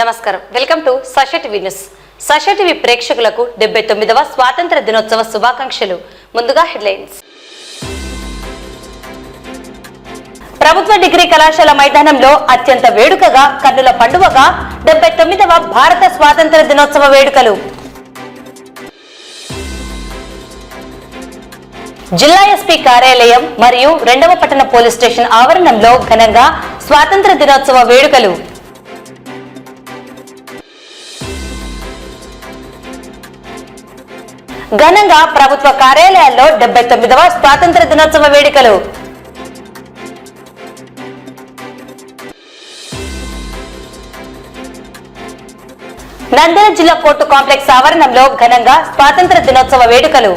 నమస్కారం, welcome to Sasha TV news. Sasha TV ప్రేక్షకులకు 79వ స్వాతంత్ర దినోత్సవ శుభాకాంక్షలు. ముందుగా హెడ్లైన్స్. ప్రభుత్వ డిగ్రీ కళాశాల మైదానంలో అత్యంత వేడుకగా కన్నుల పండువగా 79వ భారత స్వాతంత్ర దినోత్సవ వేడుకలు. జిల్లా ఎస్పీ కార్యాలయం మరియు 2వ పట్టణ పోలీస్ స్టేషన్ ఆవరణంలో ఘనంగా స్వాతంత్ర దినోత్సవ వేడుకలు. ఘనంగా ప్రభుత్వ కార్యాలయాల్లో 79వ స్వాతంత్ర దినోత్సవ వేడుకలు. నంద్యాల జిల్లా కోర్టు కాంప్లెక్స్ ఆవరణంలో ఘనంగా స్వాతంత్ర దినోత్సవ వేడుకలు.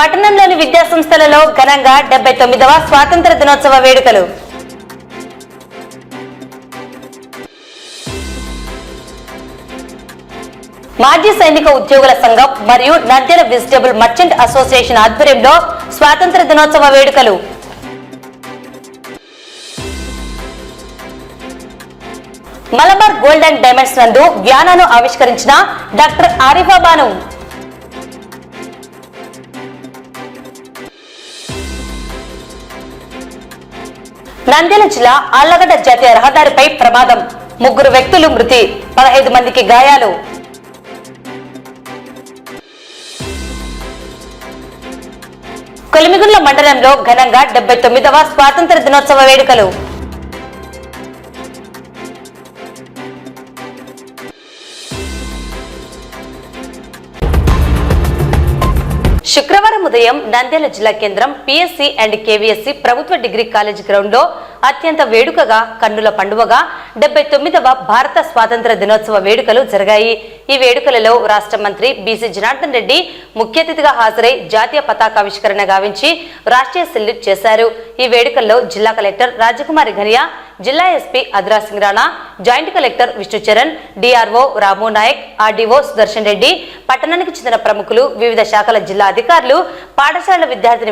పట్టణంలోని విద్యా సంస్థలలో ఘనంగా 79వ స్వాతంత్ర దినోత్సవ వేడుకలు. మాజీ సైనిక ఉద్యోగుల సంఘం మరియు నంద్యాల వెజిటబుల్ మర్చెంట్ అసోసియేషన్ ఆధ్వర్యంలో స్వాతంత్ర దినోత్సవ వేడుకలు. మలబార్ గోల్డ్ అండ్ డైమండ్స్ నందు వ్యానాను ఆవిష్కరించిన డాక్టర్ ఆరిఫా బాను. నంద్యాల జిల్లా ఆళ్లగడ్డ జాతీయ రహదారిపై ప్రమాదం, 3 వ్యక్తులు మృతి, 15 మందికి గాయాలు. కొలిమిగుండ్ల మండలంలో ఘనంగా 79వ స్వాతంత్ర దినోత్సవ వేడుకలు. శుక్రవారం ఉదయం నంద్యాల జిల్లా కేంద్రం పిఎస్సి అండ్ కేవీఎస్సి ప్రభుత్వ డిగ్రీ కాలేజ్ గ్రౌండ్ లో అత్యంత వేడుకగా కన్నుల పండువగా 79వ భారత స్వాతంత్ర దినోత్సవ వేడుకలు జరిగాయి. ఈ వేడుకలలో రాష్ట్ర మంత్రి బీసీ జనార్దన్ రెడ్డి ముఖ్య అతిథిగా హాజరై జాతీయ పతాకావిష్కరణ గావించి రాష్ట్రీయ సెల్యూట్ చేశారు. ఈ వేడుకల్లో జిల్లా కలెక్టర్ రాజకుమారి ఘనియా, జిల్లా SP Adhiraj Singh Rana, joint collector Vishnucharan, DRO Ramu Nayak, RDO Sudarshan Reddy, పట్టణానికి చెందిన ప్రముఖులు, వివిధ శాఖల జిల్లా అధికారులు, పాఠశాల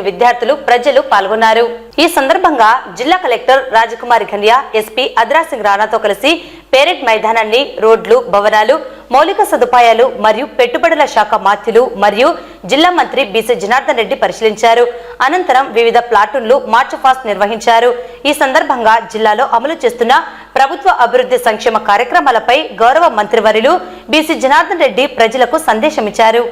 విద్యార్థులు, ప్రజలు పాల్గొన్నారు. ఈ సందర్భంగా జిల్లా కలెక్టర్ రాజకుమారి ఘనియా, ఎస్పీ అద్రా సింగ్ రాణాతో కలిసి పేరెడ్ మైదానాన్ని, రోడ్లు, భవనాలు, మౌలిక సదుపాయాలు మరియు పెట్టుబడుల శాఖ మాత్యులు మరియు జిల్లా మంత్రి బీసీ జనార్దన్ రెడ్డి పరిశీలించారు. అనంతరం వివిధ ప్లాటూన్లు మార్చ్ ఫాస్ట్ నిర్వహించారు. ఈ సందర్భంగా జిల్లాలో అమలు చేస్తున్న ప్రభుత్వ అభివృద్ధి సంక్షేమ కార్యక్రమాలపై గౌరవ మంత్రివర్యులు బీసీ జనార్దన్ రెడ్డి ప్రజలకు సందేశమిచ్చారు.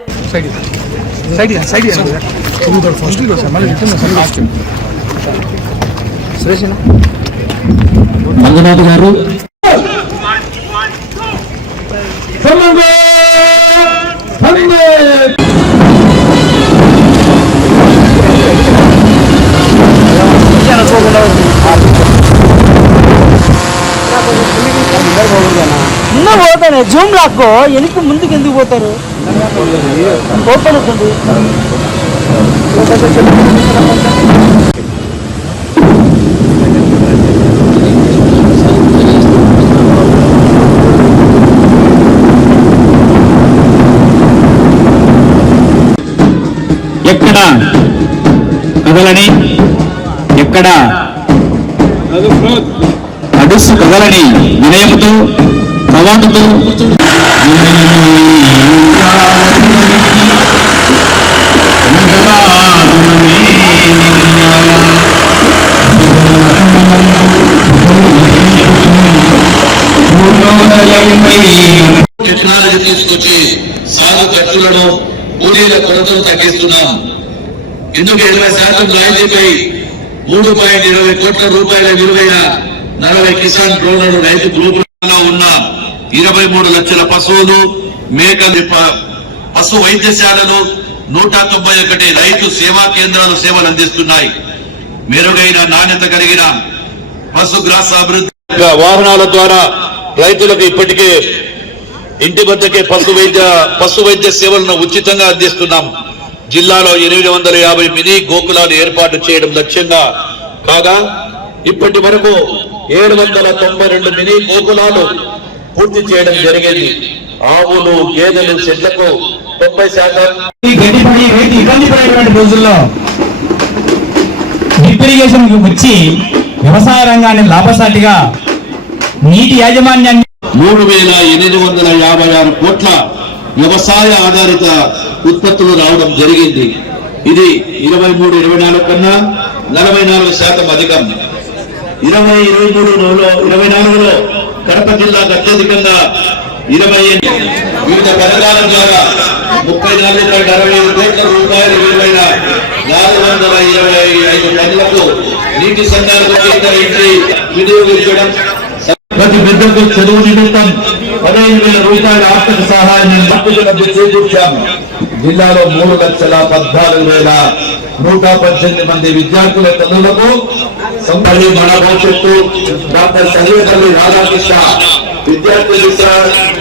పోతానే జూమ్ లాక్కో వెనక్కి ముందుకు ఎందుకు పోతారు? ఓపెన్ అవుతుంది. ఎక్కడ కదలని, ఎక్కడ అడుసు కదలని వినయముతో సవాలుతో టెక్నాలజీ తీసుకొచ్చి సాగు ఖర్చులను, కూలీల కొరతను తగ్గిస్తున్నాం. ఇందుకు 20% రాయితీపై 3.20 కోట్ల రూపాయల విలువైన 40 కిసాన్ డ్రోన్లను రైతు గ్రూపులలో ఉన్న 23 లక్షల పశువులు, మేకలు, పశు వైద్యశాలలు, 191 రైతు సేవా కేంద్రాలు సేవలు అందిస్తున్నాయి. మెరుగైన నాణ్యత కలిగిన పశుగ్రాస అభివృద్ధి వాహనాల ద్వారా రైతులకు ఇప్పటికే ఇంటి వద్దకే పశు వైద్య సేవలను ఉచితంగా అందిస్తున్నాం. జిల్లాలో 850 మినీ గోకులాలు ఏర్పాటు చేయడం లక్ష్యంగా కాగా ఇప్పటి వరకు 792 మినీ గోకులాలు పూర్తి చేయడం జరిగింది. ఆవులు, గేదెలు, చెట్లకు 90% ఇబ్బంది పడేటువంటి రోజుల్లో ఇరిగేషన్ వచ్చి వ్యవసాయ రంగాన్ని లాభసాటిగా నీటి యాజమాన్యాన్ని 3,856 కోట్ల వ్యవసాయ ఆధారిత ఉత్పత్తులు రావడం జరిగింది. ఇది 23-24 కన్నా 44% అధికం. 2023-24లో కడప జిల్లాకు అత్యధికంగా 28 వివిధ పథకాల ద్వారా 34.65 కోట్ల రూపాయల విలువైన 425 టన్నులకు నీటి సంఘాలకు కేటాయించి వినియోగించడం, ప్రతి బిడ్డకు చదువు నిమిత్తం 15,000 రూపాయల ఆర్థిక సహాయాన్ని లబ్ధిదారులకు చేకూర్చాము. జిల్లాలో 3,14,118 మంది విద్యార్థుల తల్లులకు సంపడి మన భవిష్యత్తు డాక్టర్ సర్వేపల్లి రాధాకృష్ణ విద్యార్థి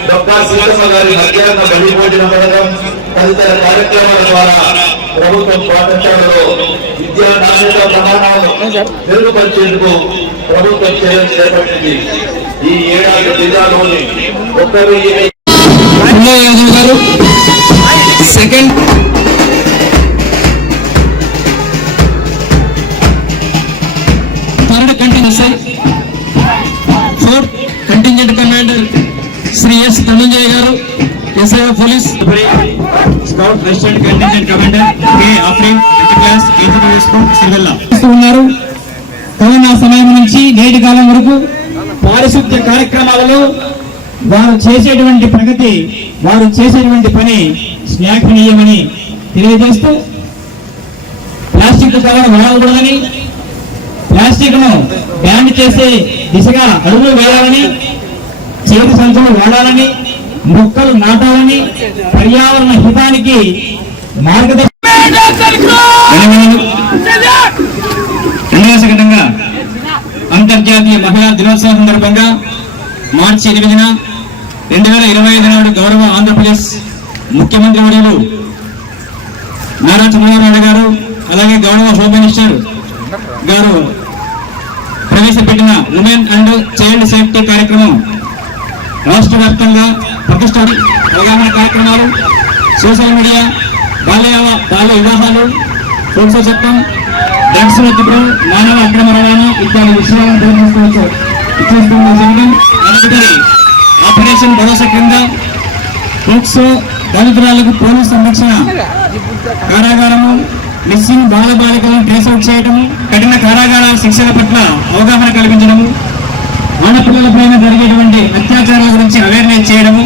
డాక్టర్ సీతమ్మ గారి మధ్యాహ్న బడి భోజన పథకం తదితర కార్యక్రమాల ద్వారా ప్రభుత్వం పాఠశాలలో విద్యా నాణ్యత ప్రమాణాలను మెరుగుపరిచేందుకు ప్రభుత్వం చర్యలు చేపట్టింది. ఈ ఏడాది జిల్లాలోని 1,000 గారు second third continuation fourth contingent commander Shri S Dhananjaya గారు SI police scout assistant contingent commander K Afreen class ఉన్నారు. కరోనా సమయం నుంచి నేటి కాలం వరకు పారిశుద్ధ్య కార్యక్రమాలలో వారు చేసేటువంటి ప్రగతి, వారు చేసేటువంటి పని శ్లాఘనీయమని తెలియజేస్తూ ప్లాస్టిక్ కవర్ వాడకూడదని, ప్లాస్టిక్ ను బ్యాన్ చేసే దిశగా అడుగులు వేయాలని, చేతి సంచులు వాడాలని, మొక్కలు నాటాలని, పర్యావరణ హితానికి మార్గదర్శకంగా అంతర్జాతీయ మహిళా దినోత్సవం సందర్భంగా మార్చి 8న 2025 నాడు గౌరవ ఆంధ్రప్రదేశ్ ముఖ్యమంత్రి వర్యులు నారా చంద్రబాబు నాయుడు గారు, అలాగే గౌరవ హోమ్ మినిస్టర్ గారు ప్రవేశపెట్టిన ఉమెన్ అండ్ చైల్డ్ సేఫ్టీ కార్యక్రమం రాష్ట్ర వ్యాప్తంగా ప్రతిష్ట అవగాహన కార్యక్రమాలు, సోషల్ మీడియా, బాల్య వివాహాలు, పోక్సో చట్టం, డ్రగ్స్ రద్దుకు, మానవ అక్రమ రవాణా ఇత్యాది విషయాలను తెలియజేస్తున్న ఆపరేషన్ భరోసా కింద పోక్సో దళితురాలకు పోలీసు సంరక్షణ, కారాగారము, మిస్సింగ్ బాలబాలికలను ట్రేస్అవుట్ చేయడము, కఠిన కారాగార శిక్షల పట్ల అవగాహన కల్పించడము, ఆడపిల్లలపైన జరిగేటువంటి అత్యాచారాల గురించి అవేర్నెస్ చేయడము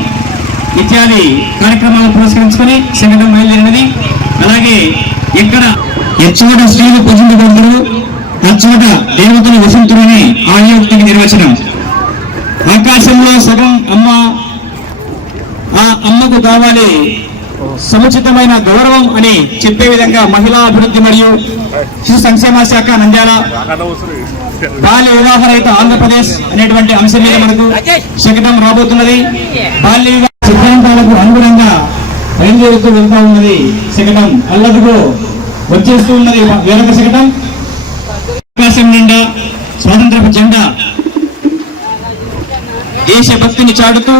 ఇత్యాది కార్యక్రమాలు పురస్కరించుకొని సంఘటన బయలుదేరినది. అలాగే ఎక్కడ ఎచ్చోట స్త్రీలు పూజించబడుతున్నారు, అచ్చోట దేవతలు వసంతులని ఆర్యోక్తికి నిర్వచనం. ఆకాశంలో సగం అమ్మ, ఆ అమ్మకు కావాలి సముచితమైన గౌరవం అని చెప్పే విధంగా మహిళా అభివృద్ధి మరియు శిశు సంక్షేమ శాఖ నంద్యాల, బాల్య వివాహ రహిత ఆంధ్రప్రదేశ్ అనేటువంటి అంశం మీద మనకు శకటం రాబోతున్నది. బాల్య వివాహ సిద్ధాంతాలకు అనుగుణంగా బయలుదేరుతూ వెళ్తా ఉన్నది శకటం. అల్లదుకు వచ్చేస్తూ ఉన్నది వేరొక శకటం. ఆకాశం నిండా స్వాతంత్రపు జెండా దేశభక్తిని చాటుతూ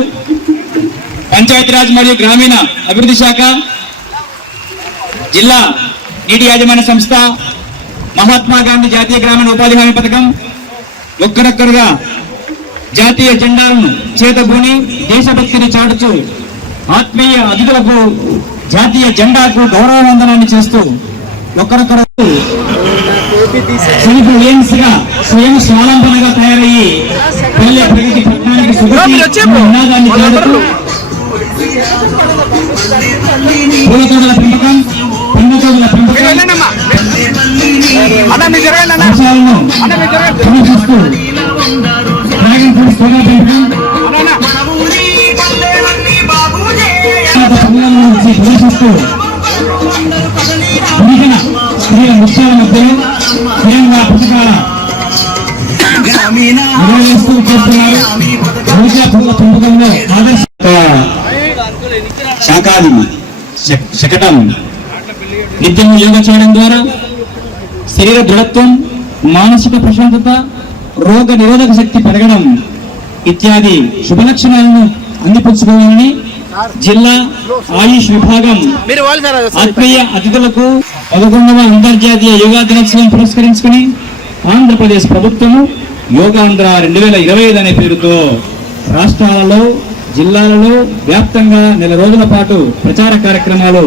పంచాయతీరాజ్ మరియు గ్రామీణ అభివృద్ధి శాఖ, జిల్లా నీటి యాజమాన్య సంస్థ, మహాత్మా గాంధీ జాతీయ గ్రామీణ ఉపాధి హామీ పథకం ఒక్కరొక్కరుగా జాతీయ జెండాలను చేతబూని దేశభక్తిని చాటుతూ ఆత్మీయ అతిథులకు జాతీయ జెండాకు గౌరవ వందనాన్ని చేస్తూ ఒక్కరొక్కరు సెల్ఫ్ ఎయిమ్స్ గా స్వయం స్వావలంబనగా తయారయ్యి పల్లె ప్రగతి పట్టణానికి నినాదాన్ని చేరుతూ పూలతోటల పెంపకం, పండ్ల తోటల అంశాలను సమీక్షిస్తూ డ్రాగన్ ఫ్రూట్స్ తోటల పెంపకం గురించి ప్రదర్శిస్తూ గిరిజన స్త్రీల ముఖ్యాల మధ్యలో స్వయంగా పథకాల నిర్వహిస్తూ చేస్తున్నారు. పూల పెంపకంలో ఆదర్శ శాఖాది శకటం. నిత్యం యోగా చేయడం ద్వారా శరీర దృఢత్వం, మానసిక ప్రశాంతత, రోగ నిరోధక శక్తి పెరగడం ఇత్యాది శుభలక్షణాలను అందిపుచ్చుకోవాలని జిల్లా ఆయుష్ విభాగం ఆత్మీయ అతిథులకు 11వ అంతర్జాతీయ యోగా దినోత్సవం పురస్కరించుకుని ఆంధ్రప్రదేశ్ ప్రభుత్వము యోగాంధ్ర 2025 అనే పేరుతో రాష్ట్రాలలో జిల్లాలలో వ్యాప్తంగా నెల రోజుల పాటు ప్రచార కార్యక్రమాలు,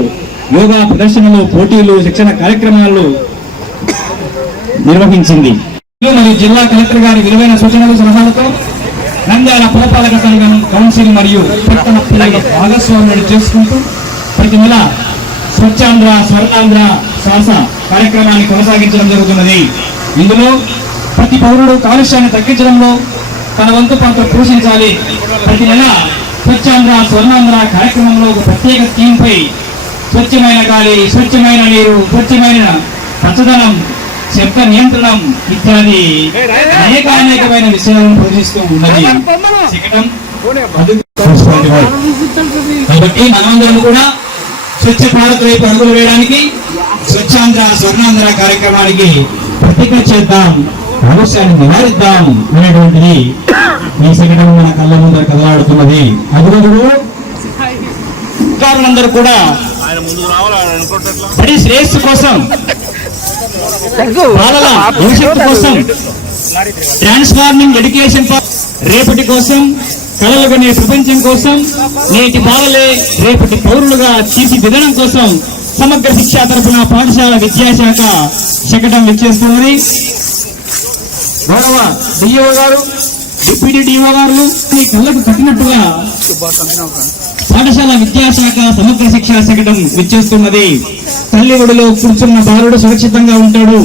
యోగా ప్రదర్శనలు, పోటీలు, శిక్షణ కార్యక్రమాలు నిర్వహించింది. మరియు జిల్లా కలెక్టర్ గారి విలువైన సూచనలు సలహాలతో నంద్యాల పురపాలక సంఘం కౌన్సిల్ మరియు పట్టణ పిల్లల భాగస్వామ్యాన్ని చేసుకుంటూ ప్రతి నెల స్వచ్ఛాంధ్ర స్వర్ణాంధ్ర శ్వాస కార్యక్రమాన్ని కొనసాగించడం జరుగుతున్నది. ఇందులో ప్రతి పౌరుడు కాలుష్యాన్ని తగ్గించడంలో తన వంతు పాత్ర పోషించాలి. ప్రతి నెల స్వచ్ఛాంధ్ర స్వర్ణాంధ్ర కార్యక్రమంలో ఒక ప్రత్యేక థీమ్ పై స్వచ్ఛమైన గాలి, స్వచ్ఛమైన నీరు, స్వచ్ఛమైన పచ్చదనం, శబ్ద నియంత్రణం ఇత్యాది అనేకమైన విషయాలను బోధిస్తూ ఉన్నది. కాబట్టి మనమందరం కూడా స్వచ్ఛ భారత్ వైపు అడుగులు వేయడానికి స్వచ్ఛాంధ్ర స్వర్ణాంధ్ర కార్యక్రమానికి ప్రతిజ్ఞ చేద్దాం, కాలుష్యాన్ని నివారిద్దాం అనేటువంటిది ఈ శకటం మన కళ్ళ ముందర కదలాడుతున్నది. అదుగురు అధికారులందరూ కూడా బడి శ్రేయస్సు కోసం, బాలల భవిష్యత్తు కోసం, ట్రాన్స్ఫార్మింగ్ ఎడ్యుకేషన్ రేపటి కోసం, కళలు కొనే ప్రపంచం కోసం, నేటి బాలలే రేపటి పౌరులుగా తీర్చిదిద్దడం కోసం సమగ్ర శిక్ష తరపున పాఠశాల విద్యాశాఖ శకటం విచ్చేస్తున్నది. గౌరవ డిఓ గారు, డిప్యూటీ డిఓ గారు ఈ కళ్ళకు కట్టినట్టుగా పాఠశాల విద్యాశాఖ సమగ్ర శిక్ష శకటం విచ్చేస్తున్నది. తల్లి ఒడిలో కూర్చున్న బాలుడు సురక్షితంగా ఉంటాడు,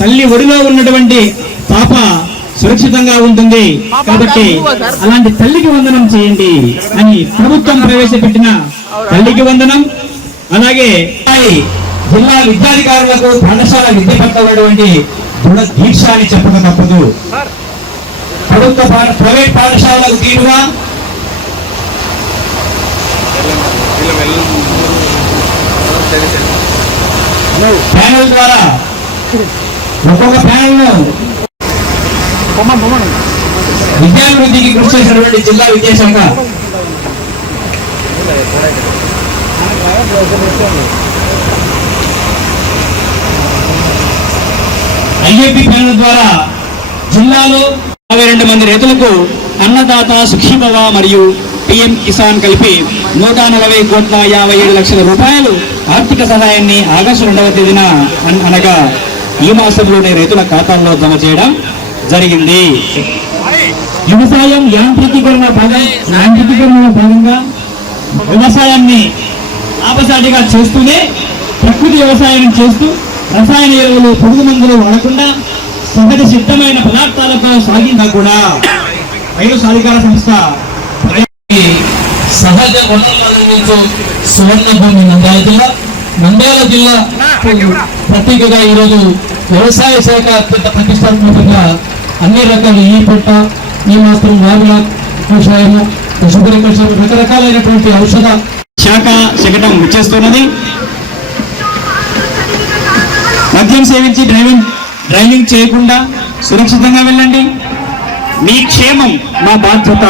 తల్లి ఒడిలో ఉన్నటువంటి పాప సురక్షితంగా ఉంటుంది. కాబట్టి అలాంటి తల్లికి వందనం చేయండి అని ప్రభుత్వం ప్రవేశపెట్టిన తల్లికి వందనం, అలాగే జిల్లా విద్యాధికారులకు పాఠశాల విద్య పట్ల ఉన్నటువంటి దృఢ దీక్ష అని చెప్పక తప్పదు. ప్రభుత్వ ప్రైవేట్ పాఠశాలకు తీరుగా ప్యానెల్ ద్వారా ఒక్కొక్క ప్యానెల్ విద్యాభివృద్ధికి కృషి చేసినటువంటి జిల్లా విద్యాశాఖ ఐఏపీ ప్యానెల్ ద్వారా జిల్లాలో 22 మంది రైతులకు అన్నదాత సుఖీభవ మరియు పిఎం కిసాన్ కలిపి 140,57 రూపాయలు ఆర్థిక సహాయాన్ని ఆగస్టు 2వ తేదీన అనగా ఈ మాసంలోనే రైతుల ఖాతాల్లో జమ చేయడం జరిగింది. వ్యవసాయం యాంత్రికీకరణ భాగంగా వ్యవసాయాన్ని లాభసాటిగా చేస్తూనే ప్రకృతి వ్యవసాయం చేస్తూ రసాయన ఎరువులు, పురుగు మందులు వాడకుండా సహజ సిద్ధమైన పదార్థాలతో సాగిందా కూడా రైతు సాధికార సంస్థ సహజ వనరుల సువర్ణ భూమి నంద్యాల జిల్లా ప్రత్యేకగా ఈరోజు వ్యవసాయ శాఖ అత్యంత ప్రతిష్టాత్మకంగా అన్ని రకాల ఈ పొట్ట, ఈ మాత్రం వారుల వ్యవసాయము, పశుపరికల్చర్, రకరకాలైనటువంటి ఔషధ శాఖ శకటం విచ్చేస్తున్నది. మద్యం సేవించి డ్రైవింగ్ చేయకుండా సురక్షితంగా వెళ్ళండి. మీ క్షేమం మా బాధ్యత.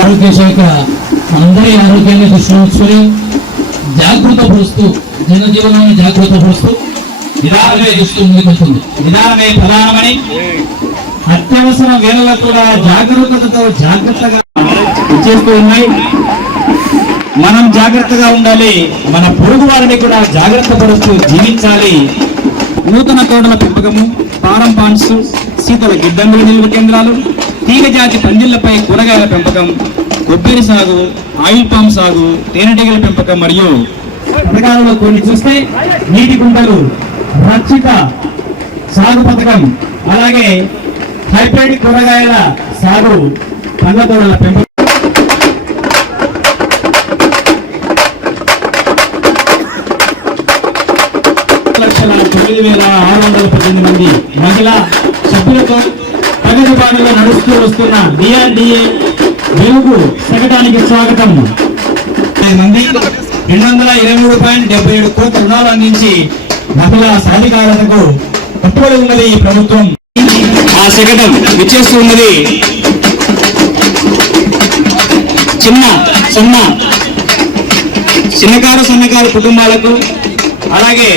ఆరోగ్య శాఖ అందరి ఆరోగ్యాన్ని దృష్టిలో ఉంచుకొని జాగృత పరుస్తూ, జనజీవనాన్ని జాగృత పరుస్తూ నిదానమే దృష్టి ముందుకొస్తుంది. నిదానమే ప్రధానమని అత్యవసర వేళలో కూడా జాగ్రత్తగా చేస్తూ ఉన్నాయి. మనం జాగ్రత్తగా ఉండాలి, మన పొరుగు వారిని కూడా జాగ్రత్త పరుస్తూ జీవించాలి. నూతన తోటల పెంపకము, పారం పాండ్స్, శీతల గిడ్డంగుల నిల్వ కేంద్రాలు, తీగ జాతి పందిళ్లపై కూరగాయల పెంపకం, కొబ్బరి సాగు, ఆయిల్ పామ్ సాగు, తేనెటీగల పెంపకం మరియు పథకాలలో కొన్ని చూస్తే నీటి కుంటలు, రక్షిత సాగు పథకం, అలాగే హైబ్రిడ్ కూరగాయల సాగు, పండ్ల తోటల పెంపకం. 9,618 మంది మహిళా సభ్యులతో ప్రగతి బాటలో నడుస్తూ వస్తున్న డిఆర్డిఏ వెలుగు శకటానికి స్వాగతం. మంది 223.77 కోట్ల రుణాలు అందించి మహిళా సాధికారతకు కట్టుబడి ఉన్నది ఈ ప్రభుత్వం. ఆ శకటం విచ్చేస్తూ ఉన్నది. చిన్నకారు సన్నకారు కుటుంబాలకు అలాగే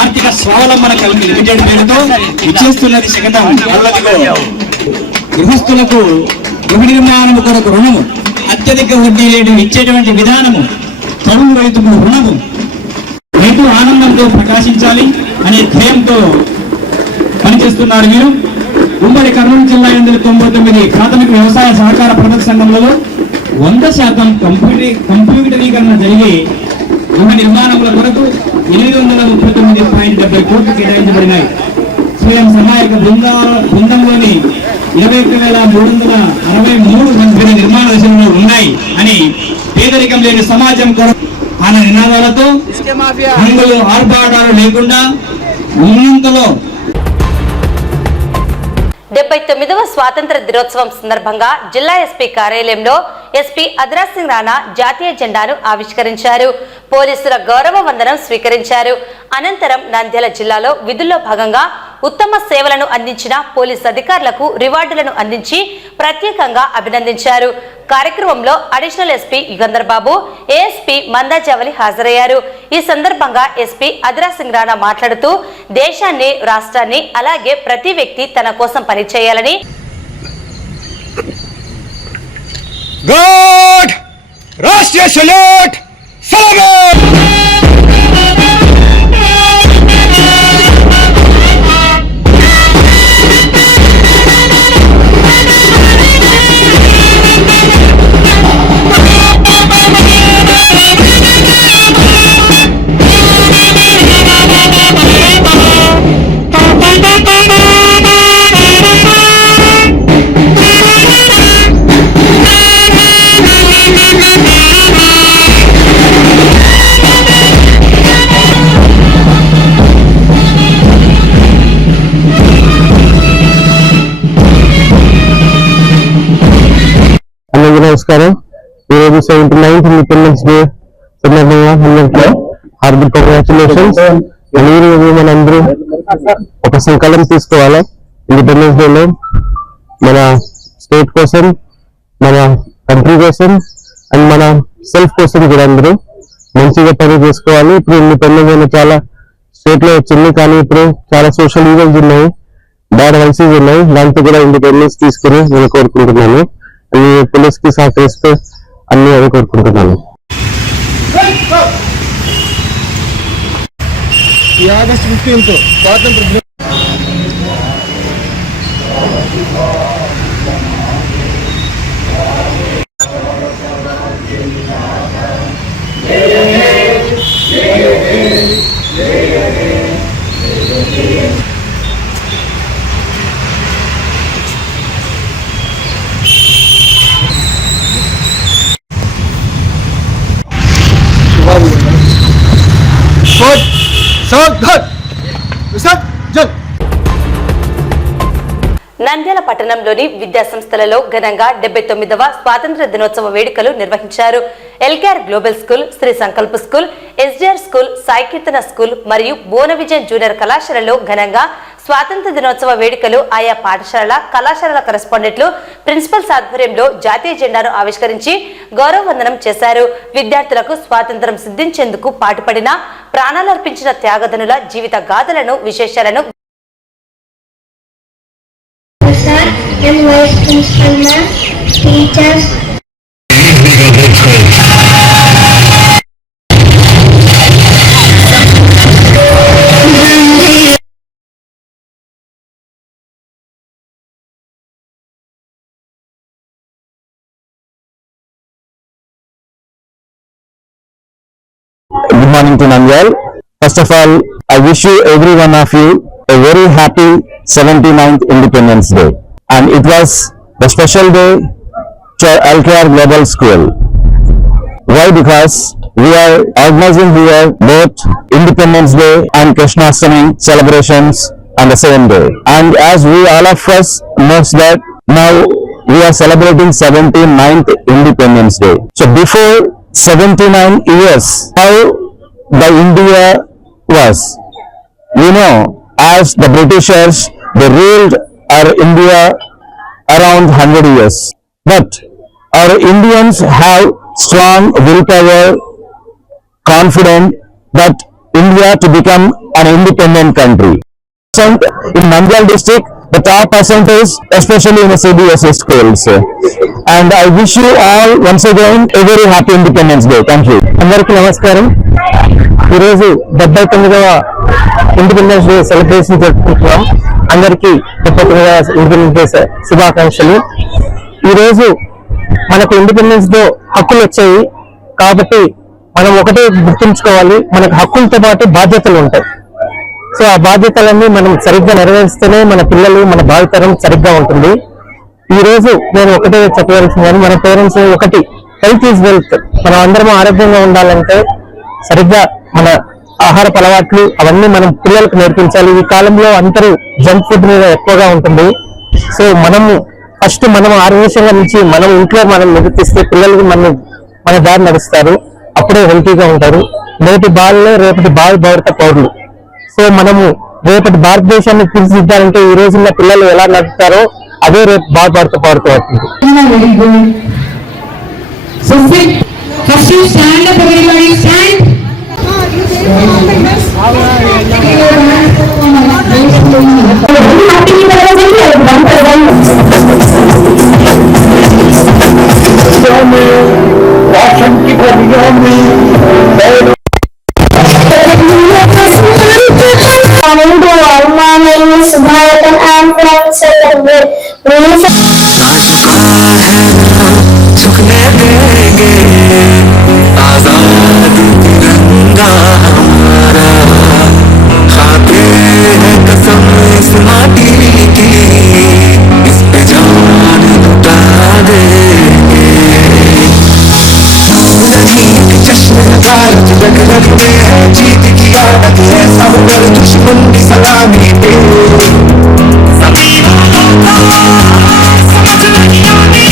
ఆర్థిక స్వావలంబన కమిటీ లిమిటెడ్ పేరుతో ఇచ్చేస్తున్నది శకటం పల్లకిలో గృహస్థులకు గృహ నిర్మాణం కొరకు రుణము, అత్యధిక వడ్డీ రేటు ఇచ్చేటువంటి విధానము, కరువు రైతుకు రుణము, రైతు ఆనందంతో ప్రకాశించాలి అనే ధ్యేయంతో పనిచేస్తున్నారు వీరు. ఉమ్మడి కర్నూలు జిల్లా 99 ప్రాథమిక వ్యవసాయ సహకార పరపతి సంఘంలో 100% కంప్యూటరీకరణ జరిగి గృహ నిర్మాణముల కొరకు 839.70 కోట్లు కేటాయించబడినాయి. స్వయం సహాయక బృందంలోని 21,363 కంపెనీ నిర్మాణ దశలో ఉన్నాయి అని పేదరికం లేని సమాజం కొరకు ఆయన నినాదాలతో హంగులు ఆర్భాటాలు లేకుండా ఉన్నంతలో 79వ స్వాతంత్ర దినోత్సవం సందర్భంగా జిల్లా ఎస్పీ కార్యాలయంలో ఎస్పీ అద్రాజ్ సింగ్ రాణా జాతీయ జెండాను ఆవిష్కరించారు. పోలీసుల గౌరవ వందనం స్వీకరించారు. అనంతరం నంద్యాల జిల్లాలో విధుల్లో భాగంగా ఉత్తమ సేవలను అందించిన పోలీసు అధికారులకు రివార్డులను అందించి ప్రత్యేకంగా అభినందించారు. కార్యక్రమంలో అడిషనల్ ఎస్పీ యుగంధర్ బాబు, ఏఎస్పీ మందాజవలి హాజరయ్యారు. ఈ సందర్భంగా ఎస్పీ అద్రాజ్ సింగ్ రాణా మాట్లాడుతూ దేశాన్ని, రాష్ట్రాన్ని అలాగే ప్రతి వ్యక్తి తన కోసం పనిచేయాలని గుడ్ రాష్ట్రీయ సల్యూట్ సలాం. అందరికీ నమస్కారం. ఈరోజు 79th ఇండిపెండెన్స్ డే సందర్భంగా అందరికీ హార్దిక కంగ్రాచులేషన్స్. ఈరోజు మనందరూ ఒక సంకల్పం తీసుకోవాలి. ఇండిపెండెన్స్ డేలో మన స్టేట్ కోసం, మన కంట్రీ కోసం అండ్ మన సెల్ఫ్ కోసం కూడా అందరూ మంచిగా పని చేసుకోవాలి. ఇప్పుడు ఇండిపెండెన్స్ అయినా చాలా స్టేట్ లో వచ్చింది, కానీ ఇప్పుడు చాలా సోషల్ ఈవెంట్స్ ఉన్నాయి, బ్యాడ్ వైసెస్ ఉన్నాయి. దాంతో కూడా ఇండిపెండెన్స్ తీసుకుని నేను కోరుకుంటున్నాను. అన్ని పోలీస్ కి సహకరిస్తూ అన్ని అని కోరుకుంటున్నాను. ఈ ఆగస్టు 15 స్వాతంత్ర నంద్యాల పట్టణంలోని విద్యా సంస్థలలో ఘనంగా 79వ స్వాతంత్ర దినోత్సవ వేడుకలు నిర్వహించారు. ఎల్కేఆర్ గ్లోబల్ స్కూల్, శ్రీ సంకల్ప స్కూల్, ఎస్డిఆర్ స్కూల్, సాయి కీర్తన స్కూల్ మరియు బోన విజయన్ జూనియర్ కళాశాలలో ఘనంగా స్వాతంత్ర దినోత్సవ వేడుకలు ఆయా పాఠశాలల, కళాశాలల కరెస్పాండెంట్లు, ప్రిన్సిపల్స్ ఆధ్వర్యంలో జాతీయ జెండాను ఆవిష్కరించి గౌరవ వందనం చేశారు. విద్యార్థులకు స్వాతంత్రం సిద్ధించేందుకు పాటుపడిన, ప్రాణాలర్పించిన త్యాగధనుల జీవిత గాథలను, విశేషాలను and vice principal ma'am, teachers. Good morning to Nandyal. First of all, I wish you, every one of you, a very happy 79th Independence Day. And it was a special day to LKR Global School. Why? Because we are organizing here both Independence Day and Krishnastami celebrations on the same day. And as we all of us knows that now we are celebrating 79th Independence Day. So before 79 years, how the India was, you know, as the Britishers, they ruled our India around 100 years. But our Indians have strong willpower, confident that India to become an independent country. In Nandyal district, the top percentage, especially in the CBSE schools. And I wish you all once again a very happy Independence Day. Thank you. అందరికీ నమస్కారం. ఈరోజు 79వ independence day celebration జరుపుకుంటున్నాం. అందరికీ 79వ independence day శుభాకాంక్షలు. ఈరోజు మనకు independence day హక్కులు వచ్చాయి కాబట్టి మనం ఒకటే గుర్తుంచుకోవాలి, మనకు హక్కులతో పాటు బాధ్యతలు ఉంటాయి. సో ఆ బాధ్యతలన్నీ మనం సరిగ్గా నెరవేర్స్తేనే మన పిల్లలు, మన భావితరం సరిగ్గా ఉంటుంది. ఈ రోజు నేను ఒకటే చెప్పవలసిందని, మన పేరెంట్స్ ఒకటి, హెల్త్ ఈజ్ వెల్త్. మనం అందరం ఆరోగ్యంగా ఉండాలంటే సరిగ్గా మన ఆహారపు అలవాట్లు అవన్నీ మనం పిల్లలకు నేర్పించాలి. ఈ కాలంలో అందరూ జంక్ ఫుడ్ మీద ఎక్కువగా ఉంటుంది. సో ఫస్ట్ మనం ఆరోగ్యంగా నుంచి మనం ఇంట్లో మనం నిర్వర్తిస్తే పిల్లలకి మన దారి నడుస్తారు, అప్పుడే హెల్తీగా ఉంటారు. నేటి బాలలే రేపటి భారత పౌరులు. సో మనము రేపటి భారతదేశాన్ని తీర్చిదిద్దాలంటే ఈ రోజుల్లో పిల్లలు ఎలా నడుపుతారో అదే రేపు భారత పౌరత అవుతుంది. My name is Bharat and I am from Saturday. झुकने देंगे आजाद तिरंगा हमारा, खाते हैं कसम इस माटी की, इस पे जान लुटा देंगे। जश्न भारत रग रग में है, जीत की आदत है सब पर, दुश्मन की सलामी पे सभी वालों को समझ नहीं आती।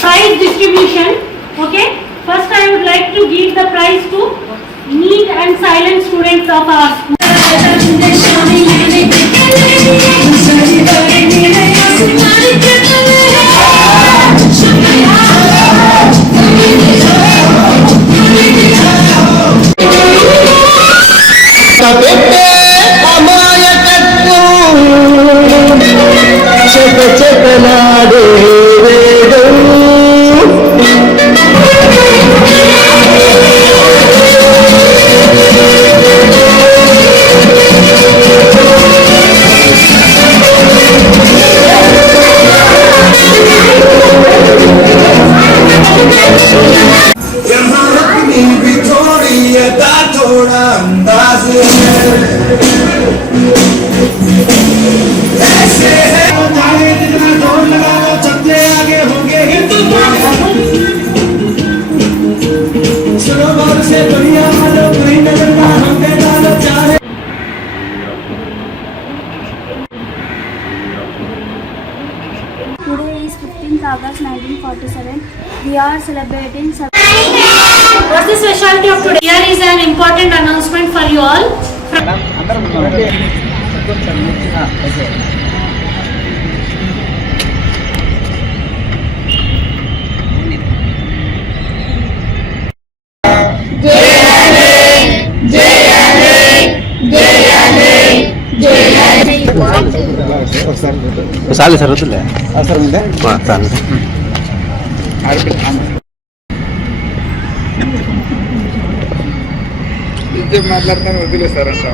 Prize distribution. Okay, first I would like to give the prize to neat and silent students of our school. Today is 15th August 1947. We are celebrating What's the specialty of today? Here is an important announcement for you all. చాలు sir వద్దులే చాలు మాట్లాడతాను వదిలేస్తారంట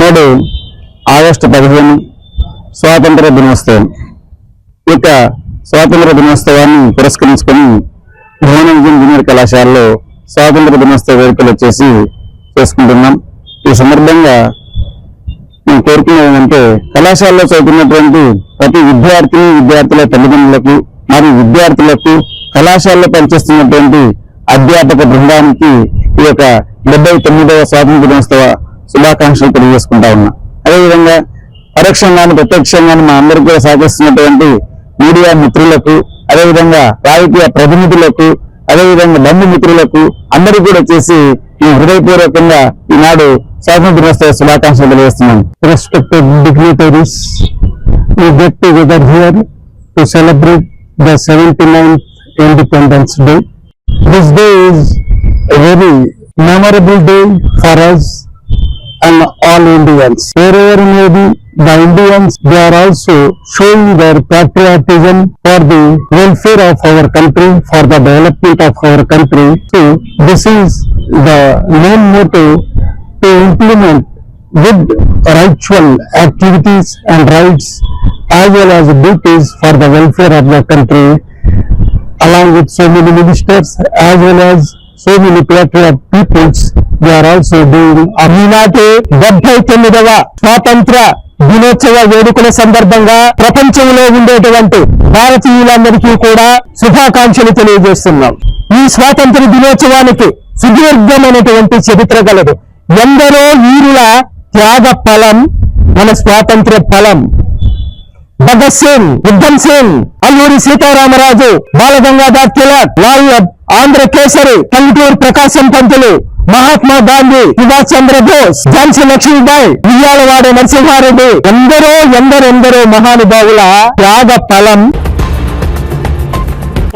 నేడు August 15 స్వాతంత్ర దినోత్సవం. ఇక స్వాతంత్ర దినోత్సవాన్ని పురస్కరించుకొని భువన విజయం జూనియర్ కళాశాలలో స్వాతంత్ర దినోత్సవ వేడుకలు వచ్చేసి చేసుకుంటున్నాం. ఈ సందర్భంగా నేను కోరుకునేది ఏంటంటే కళాశాలలో చదువుతున్నటువంటి ప్రతి విద్యార్థుల తల్లిదండ్రులకు మరియు విద్యార్థులకు కళాశాలలో పనిచేస్తున్నటువంటి అధ్యాపక బృందానికి ఈ యొక్క 79వ స్వాతంత్ర దినోత్సవ శుభాకాంక్షలు తెలియజేసుకుంటా ఉన్నా. అదేవిధంగా పరోక్షంగాను ప్రత్యక్షంగాను మా అందరికీ కూడా సహకరిస్తున్నటువంటి మీడియా మిత్రులకు, అదేవిధంగా రాజకీయ ప్రతినిధులకు, అదేవిధంగా బంధుమిత్రులకు అందరికీ కూడా చేసి మేము హృదయపూర్వకంగా ఈనాడు స్వాతంత్ర దినోత్సవ శుభాకాంక్షలు తెలియజేస్తున్నాం. Respected dignitaries, we get together here to celebrate the 79th Independence Day. This day is a very memorable day for us and all Indians. Wherever may be, the Indians, they are also showing their patriotism for the welfare of our country, for the development of our country. So this is the main motto to implement good ritual activities and rights as well as duties for the welfare of the country, along with so many ministers as well as so many patriot peoples. They are also doing. ఈనాటి 79వ స్వాతంత్ర దినోత్సవ వేడుకల సందర్భంగా ప్రపంచంలో ఉండేటువంటి భారతీయులందరికీ కూడా శుభాకాంక్షలు తెలియజేస్తున్నాం. ఈ స్వాతంత్ర దినోత్సవానికి సుదీర్ఘమైనటువంటి చరిత్ర కలదు. ఎందరో వీరుల త్యాగ ఫలం మన స్వాతంత్ర ఫలం. భగత్ సింగ్, ఉద్ధమ్ సింగ్, అల్లూరి సీతారామరాజు, బాలగంగాధర్ తిలక్, లాల్ ఆంధ్ర కేసరి, కందుకూరు ప్రకాశం పంతులు, మహాత్మా గాంధీ, సుభాష్ చంద్ర బోస్, ఝాన్సీ లక్ష్మీబాయి, ఉయ్యాలవాడ నరసింహారెడ్డి, ఎందరో మహానుభావుల త్యాగ ఫలం.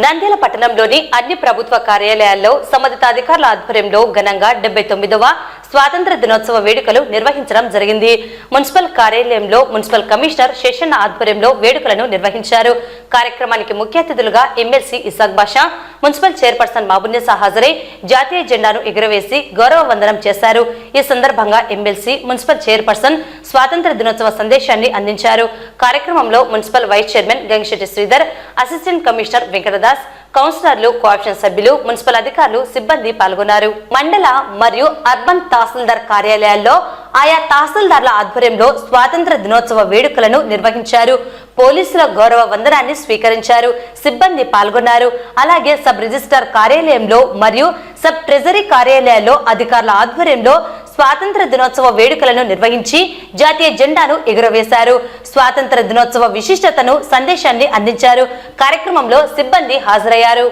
నంద్యాల పట్టణంలోని అన్ని ప్రభుత్వ కార్యాలయాల్లో సంబంధిత అధికారుల ఆధ్వర్యంలో ఘనంగా 79వ స్వాతంత్ర దినోత్సవ వేడుకలు నిర్వహించడం జరిగింది. మున్సిపల్ కార్యాలయంలో మున్సిపల్ కమిషనర్ శేషన్న ఆధ్వర్యంలో వేడుకలను నిర్వహించారు. కార్యక్రమానికి ముఖ్య అతిథులుగా ఎమ్మెల్సీ ఇసాక్ బాషా, మున్సిపల్ చైర్పర్సన్ మాబున్నెసా హాజరై జాతీయ జెండాను ఎగురవేసి గౌరవ వందనం చేశారు. ఈ సందర్భంగా ఎమ్మెల్సీ, మున్సిపల్ చైర్పర్సన్ స్వాతంత్ర దినోత్సవ సందేశాన్ని అందించారు. కార్యక్రమంలో municipal vice chairman Gangisetti Sridhar, assistant commissioner Venkatadas, కౌన్సిలర్లు, కోఆప్షన్ సభ్యులు, మున్సిపల్ అధికారులు, సిబ్బంది పాల్గొన్నారు. మండల మరియు అర్బన్ తహసీల్దార్ కార్యాలయాల్లో ఆయా తహసీల్దార్ల ఆధ్వర్యంలో స్వాతంత్ర దినోత్సవ వేడుకలను నిర్వహించారు. పోలీసుల గౌరవ వందనాన్ని స్వీకరించారు. సిబ్బంది పాల్గొన్నారు. అలాగే సబ్ రిజిస్ట్రార్ కార్యాలయంలో మరియు సబ్ ట్రెజరీ కార్యాలయాల్లో అధికారుల ఆధ్వర్యంలో స్వాతంత్ర దినోత్సవ వేడుకలను నిర్వహించి జాతీయ జెండాను ఎగురవేశారు. స్వాతంత్ర దినోత్సవ విశిష్టతను, సందేశాన్ని అందించారు. కార్యక్రమంలో సిబ్బంది హాజరయ్యారు.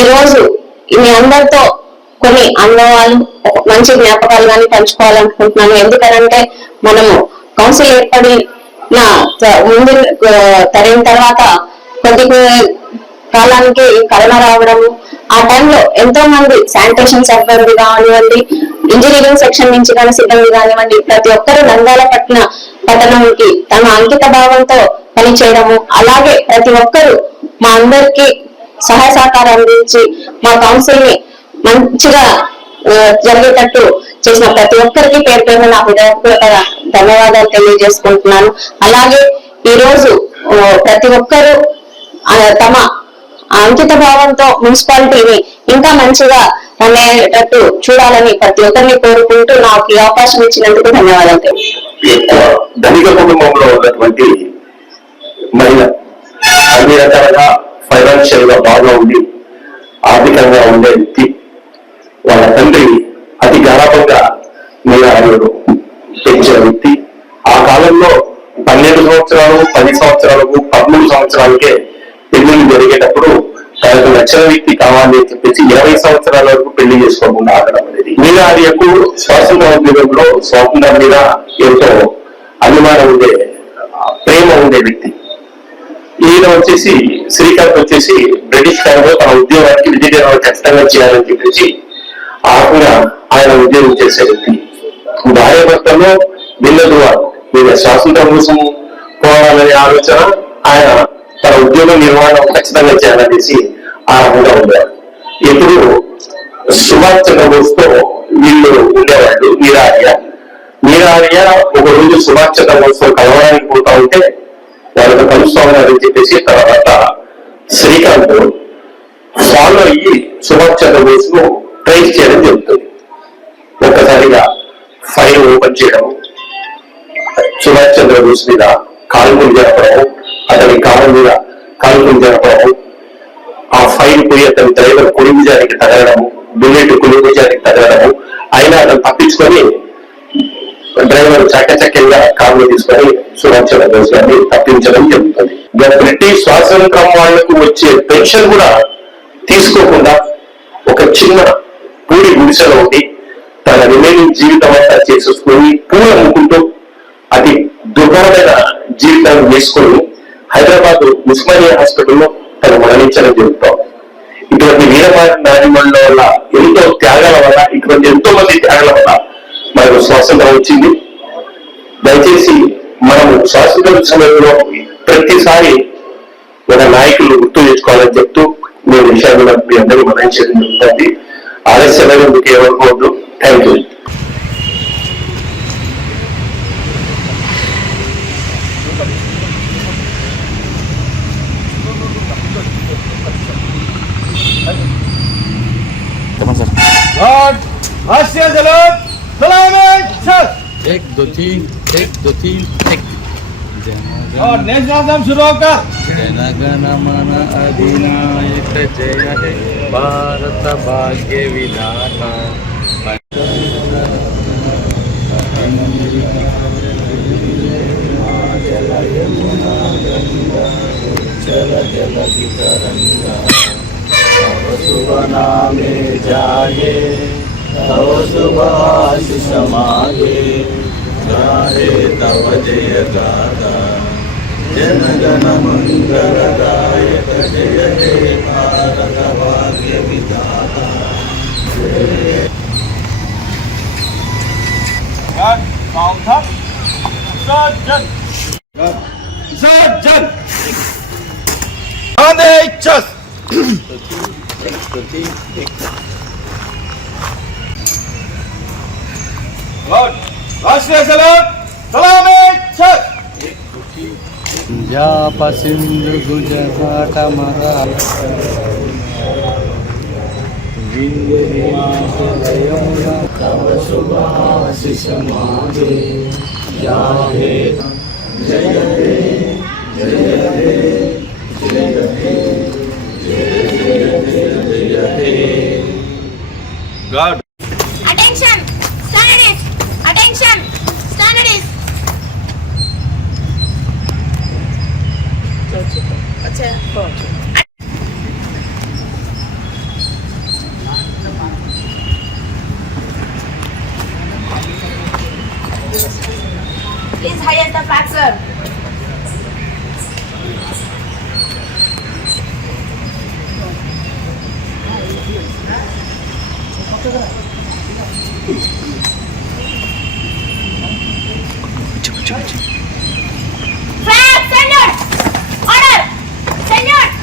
ఈ రోజు మీ అందరితో కొన్ని అనుభవాలు, మంచి జ్ఞాపకాలు కానీ పంచుకోవాలనుకుంటున్నాను. ఎందుకంటే మనము కౌన్సిల్ ఏర్పడిన ముందు తరిన తర్వాత కొద్ది కాలానికి కరోనా రావడము, ఆ టైంలో ఎంతో మంది శానిటేషన్ సిబ్బంది కానివ్వండి, ఇంజనీరింగ్ సెక్షన్ నుంచి కానీ సిబ్బంది కానివ్వండి, ప్రతి ఒక్కరు నంద్యాల పట్టణంకి తమ అంకిత భావంతో పనిచేయడము, అలాగే ప్రతి ఒక్కరు మా అందరికి సహాయ సహకారం అందించి మా కౌన్సిల్ ని మంచిగా జరిగేటట్టు చేసిన ప్రతి ఒక్కరికి పేరు పేరు నా హృదయపూర్వక ధన్యవాదాలు తెలియజేసుకుంటున్నాను. అలాగే ఈ రోజు ప్రతి ఒక్కరూ తమ అంకిత భావంతో మున్సిపాలిటీని ఇంకా మంచిగా అనేటట్టు చూడాలని ప్రతి ఒక్కరిని కోరుకుంటూ నాకు ఈ అవకాశం ఇచ్చినందుకు ధన్యవాదాలు. ధనిక కుటుంబంలో ఉన్నటువంటి మహిళ అన్ని రకాలుగా ఫైనాన్షియల్ గా బాగా ఉండి ఆర్థికంగా ఉండే వ్యక్తి, వాళ్ళ తండ్రి అతి గారాబంగా మీనారుడు పెంచిన వ్యక్తి. ఆ కాలంలో 12 సంవత్సరాలు 10 సంవత్సరాలకు 13 సంవత్సరాలకే పెళ్లిళ్ళు జరిగేటప్పుడు తనకు నచ్చిన వ్యక్తి కావాలి అని చెప్పేసి 20 సంవత్సరాల వరకు పెళ్లి చేసుకోకుండా ఆగడం అనేది. మీనారియకు స్వాతంత్ర ఉద్యోగంలో స్వాతంత్రం మీద ఎంతో అభిమానం ఉండే, ప్రేమ ఉండే వ్యక్తి. ఈయన వచ్చేసి శ్రీకాంత్ వచ్చేసి బ్రిటిష్ కాలంలో తన ఉద్యోగానికి విజయనగరం ఖచ్చితంగా చేయాలని చెప్పేసి ఆ రకంగా ఆయన ఉద్యోగం చేసే వ్యక్తి. భార్య భర్తలో భిన్నదువారు. ఈయన స్వాతంత్రం కోసం పోవాలనే ఆలోచన, ఆయన తన ఉద్యోగ నిర్వహణ ఖచ్చితంగా చేయాలనేసి ఆ రకంగా ఉండేవారు. ఎప్పుడు సుభాష్ చంద్రబోస్ తో వీళ్ళు ఉండేవాళ్ళు. మీరార్య ఒక రోజు సుభాష్ చంద్రబోస్ తో కలవడానికి పోతా ఉంటే వాళ్ళతో కలుస్తా ఉన్నారని చెప్పేసి తర్వాత శ్రీకాంత్ ఫాలో అయ్యి సుభాష్ చంద్రబోస్ ను ట్రైన్ చేయడం జరుగుతుంది. ఒక్కసారిగా ఫైల్ ఓపెన్ చేయడం, సుభాష్ చంద్రబోస్ మీద కాల్పులు జరపడం, అతని కాలం మీద కాల్పులు జరపడం, ఆ ఫైల్ పోయి అతని డ్రైవర్ కుడిభుజానికి తగలడము, బుల్లెట్ కుడిభుజానికి తగలడము, అయినా అతను తప్పించుకొని డ్రైవర్ చక్కచక్కంగా కారులో తీసుకొని సుభాష్ చంద్రబోస్ గారిని తప్పించడం జరుగుతుంది. బ్రిటిష్ స్వాతంత్రం వాళ్లకు వచ్చే పెన్షన్ కూడా తీసుకోకుండా ఒక చిన్న పూరి గుడిసెలో ఉండి తన రిమైనింగ్ జీవితం అంతా చేసేసుకొని పూలు అమ్ముకుంటూ అతి దుర్భరమైన జీవితాన్ని వేసుకొని హైదరాబాద్ ఉస్మానియా హాస్పిటల్లో తను మరణించడం జరుగుతాం. ఇటువంటి వీరనారిమణుల వల్ల, ఎంతో త్యాగాల వల్ల, ఇటువంటి ఎంతో మంది త్యాగాల వల్ల మనకు స్వాతంత్రం వచ్చింది. దయచేసి మనము స్వాతంత్ర సమయంలో ప్రతిసారి మన నాయకులు గుర్తు తెచ్చుకోవాలని చెప్తూ నేను విషయాలు మీ అందరూ మనం చేయడం జరుగుతుంది. ఆలస్యమైన మీకు ఏమనుకోవద్దు. Thank you. एक दो तीन एक और नेशनल anthem शुरू होगा। जन गण मन अधिनायक जय हे भारत भाग्य विधाता। चल जल तरंगा शुभ नामे जागे, तव शुभ आशीष मागे, गाहे तव जय गाथा। जन गण मंगलदायक जय हे भारत भाग्य विधाता। सज्जन सज्जन राष्ट्रीय सलामी पंजाब सिंधु गुजरात महाराष्ट्र यमुना तव शुभ आशीष मागे, जाहे जय हे जय हे जय हे जय हे। God. Attention, standardists. Attention, standardists. Please highest the flag, sir. Flag, salute! Order! Salute!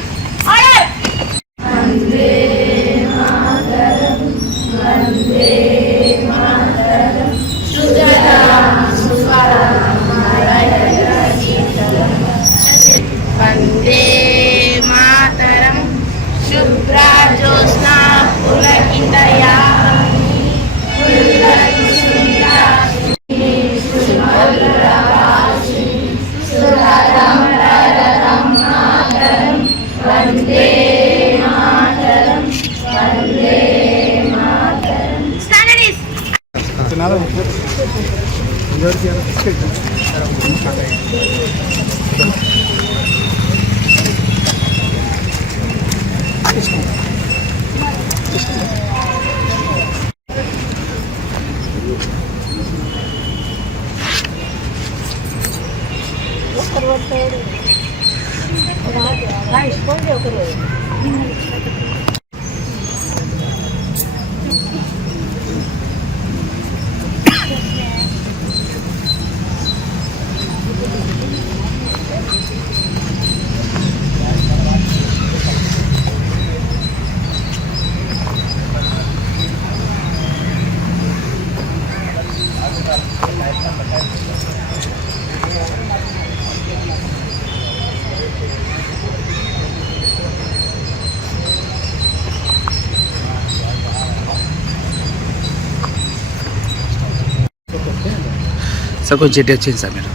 Sir కొంచెం చెట్టు వచ్చింది సార్ మీరు.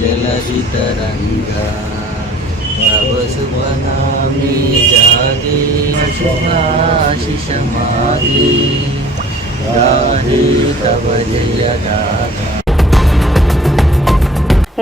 जलधितरंगा तव शुभनामे जागे शुभाशिष मागे गाहे तव जय गाथा.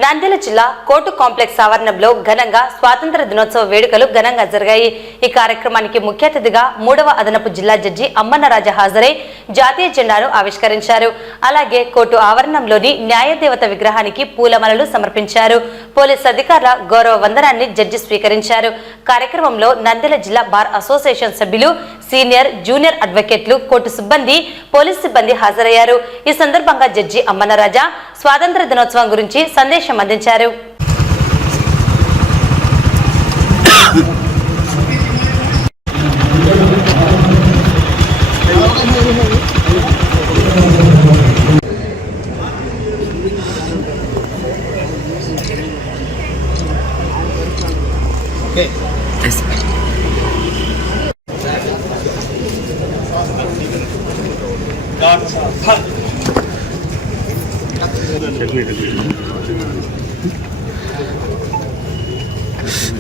నంద్యాల జిల్లా కోర్టు కాంప్లెక్స్ ఆవరణంలో ఘనంగా స్వాతంత్ర దినోత్సవ వేడుకలు ఘనంగా జరిగాయి. ఈ కార్యక్రమానికి ముఖ్య అతిథిగా 3వ అదనపు జిల్లా జడ్జి అమ్మన్నరాజా హాజరై జాతీయ జెండాను ఆవిష్కరించారు. అలాగే కోర్టు ఆవరణంలోని న్యాయదేవత విగ్రహానికి పూలమాలలు సమర్పించారు. పోలీస్ అధికారుల గౌరవ వందనాన్ని జడ్జి స్వీకరించారు. కార్యక్రమంలో నంద్యాల జిల్లా బార్ అసోసియేషన్ సభ్యులు, సీనియర్, జూనియర్ అడ్వకేట్లు, కోర్టు సిబ్బంది, పోలీస్ సిబ్బంది హాజరయ్యారు. ఈ సందర్భంగా జడ్జి అమ్మన్నరాజా స్వాతంత్ర దినోత్సవం గురించి సందేశం అందించారు.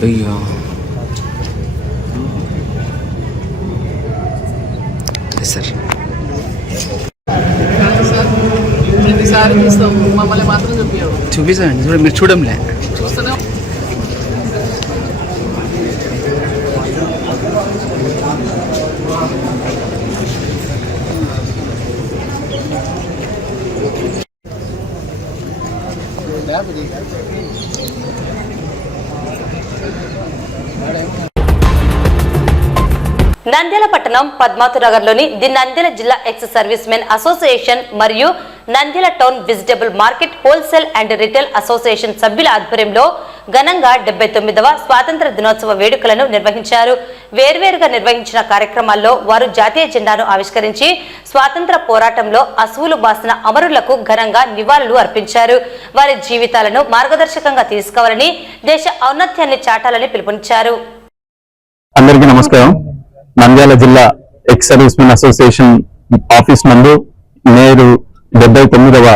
అయ్యో సార్ ప్రతిసారి చూస్తాము, మమ్మల్ని మాత్రం చూపించారు. చూపించండి, మీరు చూడంలే. చూస్తూనే నంద్యాల పట్టణం పద్మావతినగర్లోని ది నంద్యాల జిల్లా ఎక్స్ సర్వీస్ మెన్ అసోసియేషన్ మరియు Nandyal town vegetable market wholesale and retail association సభ్యుల ఆధ్వర్యంలో ఘనంగా 79వ స్వాతంత్ర దినోత్సవ వేడుకలను నిర్వహించారు. వేర్వేరుగా నిర్వహించిన కార్యక్రమాల్లో వారు జాతీయ జెండాను ఆవిష్కరించి స్వాతంత్ర పోరాటంలో అసువులు బాసిన అమరులకు ఘనంగా నివాళులు అర్పించారు. వారి జీవితాలను మార్గదర్శకంగా తీసుకోవాలని, దేశ ఔన్నత్యాన్ని చాటాలని పిలుపునిచ్చారు. అందరికీ నమస్కారం. నంద్యాల జిల్లా ex service men association office నందు నేడు 79వ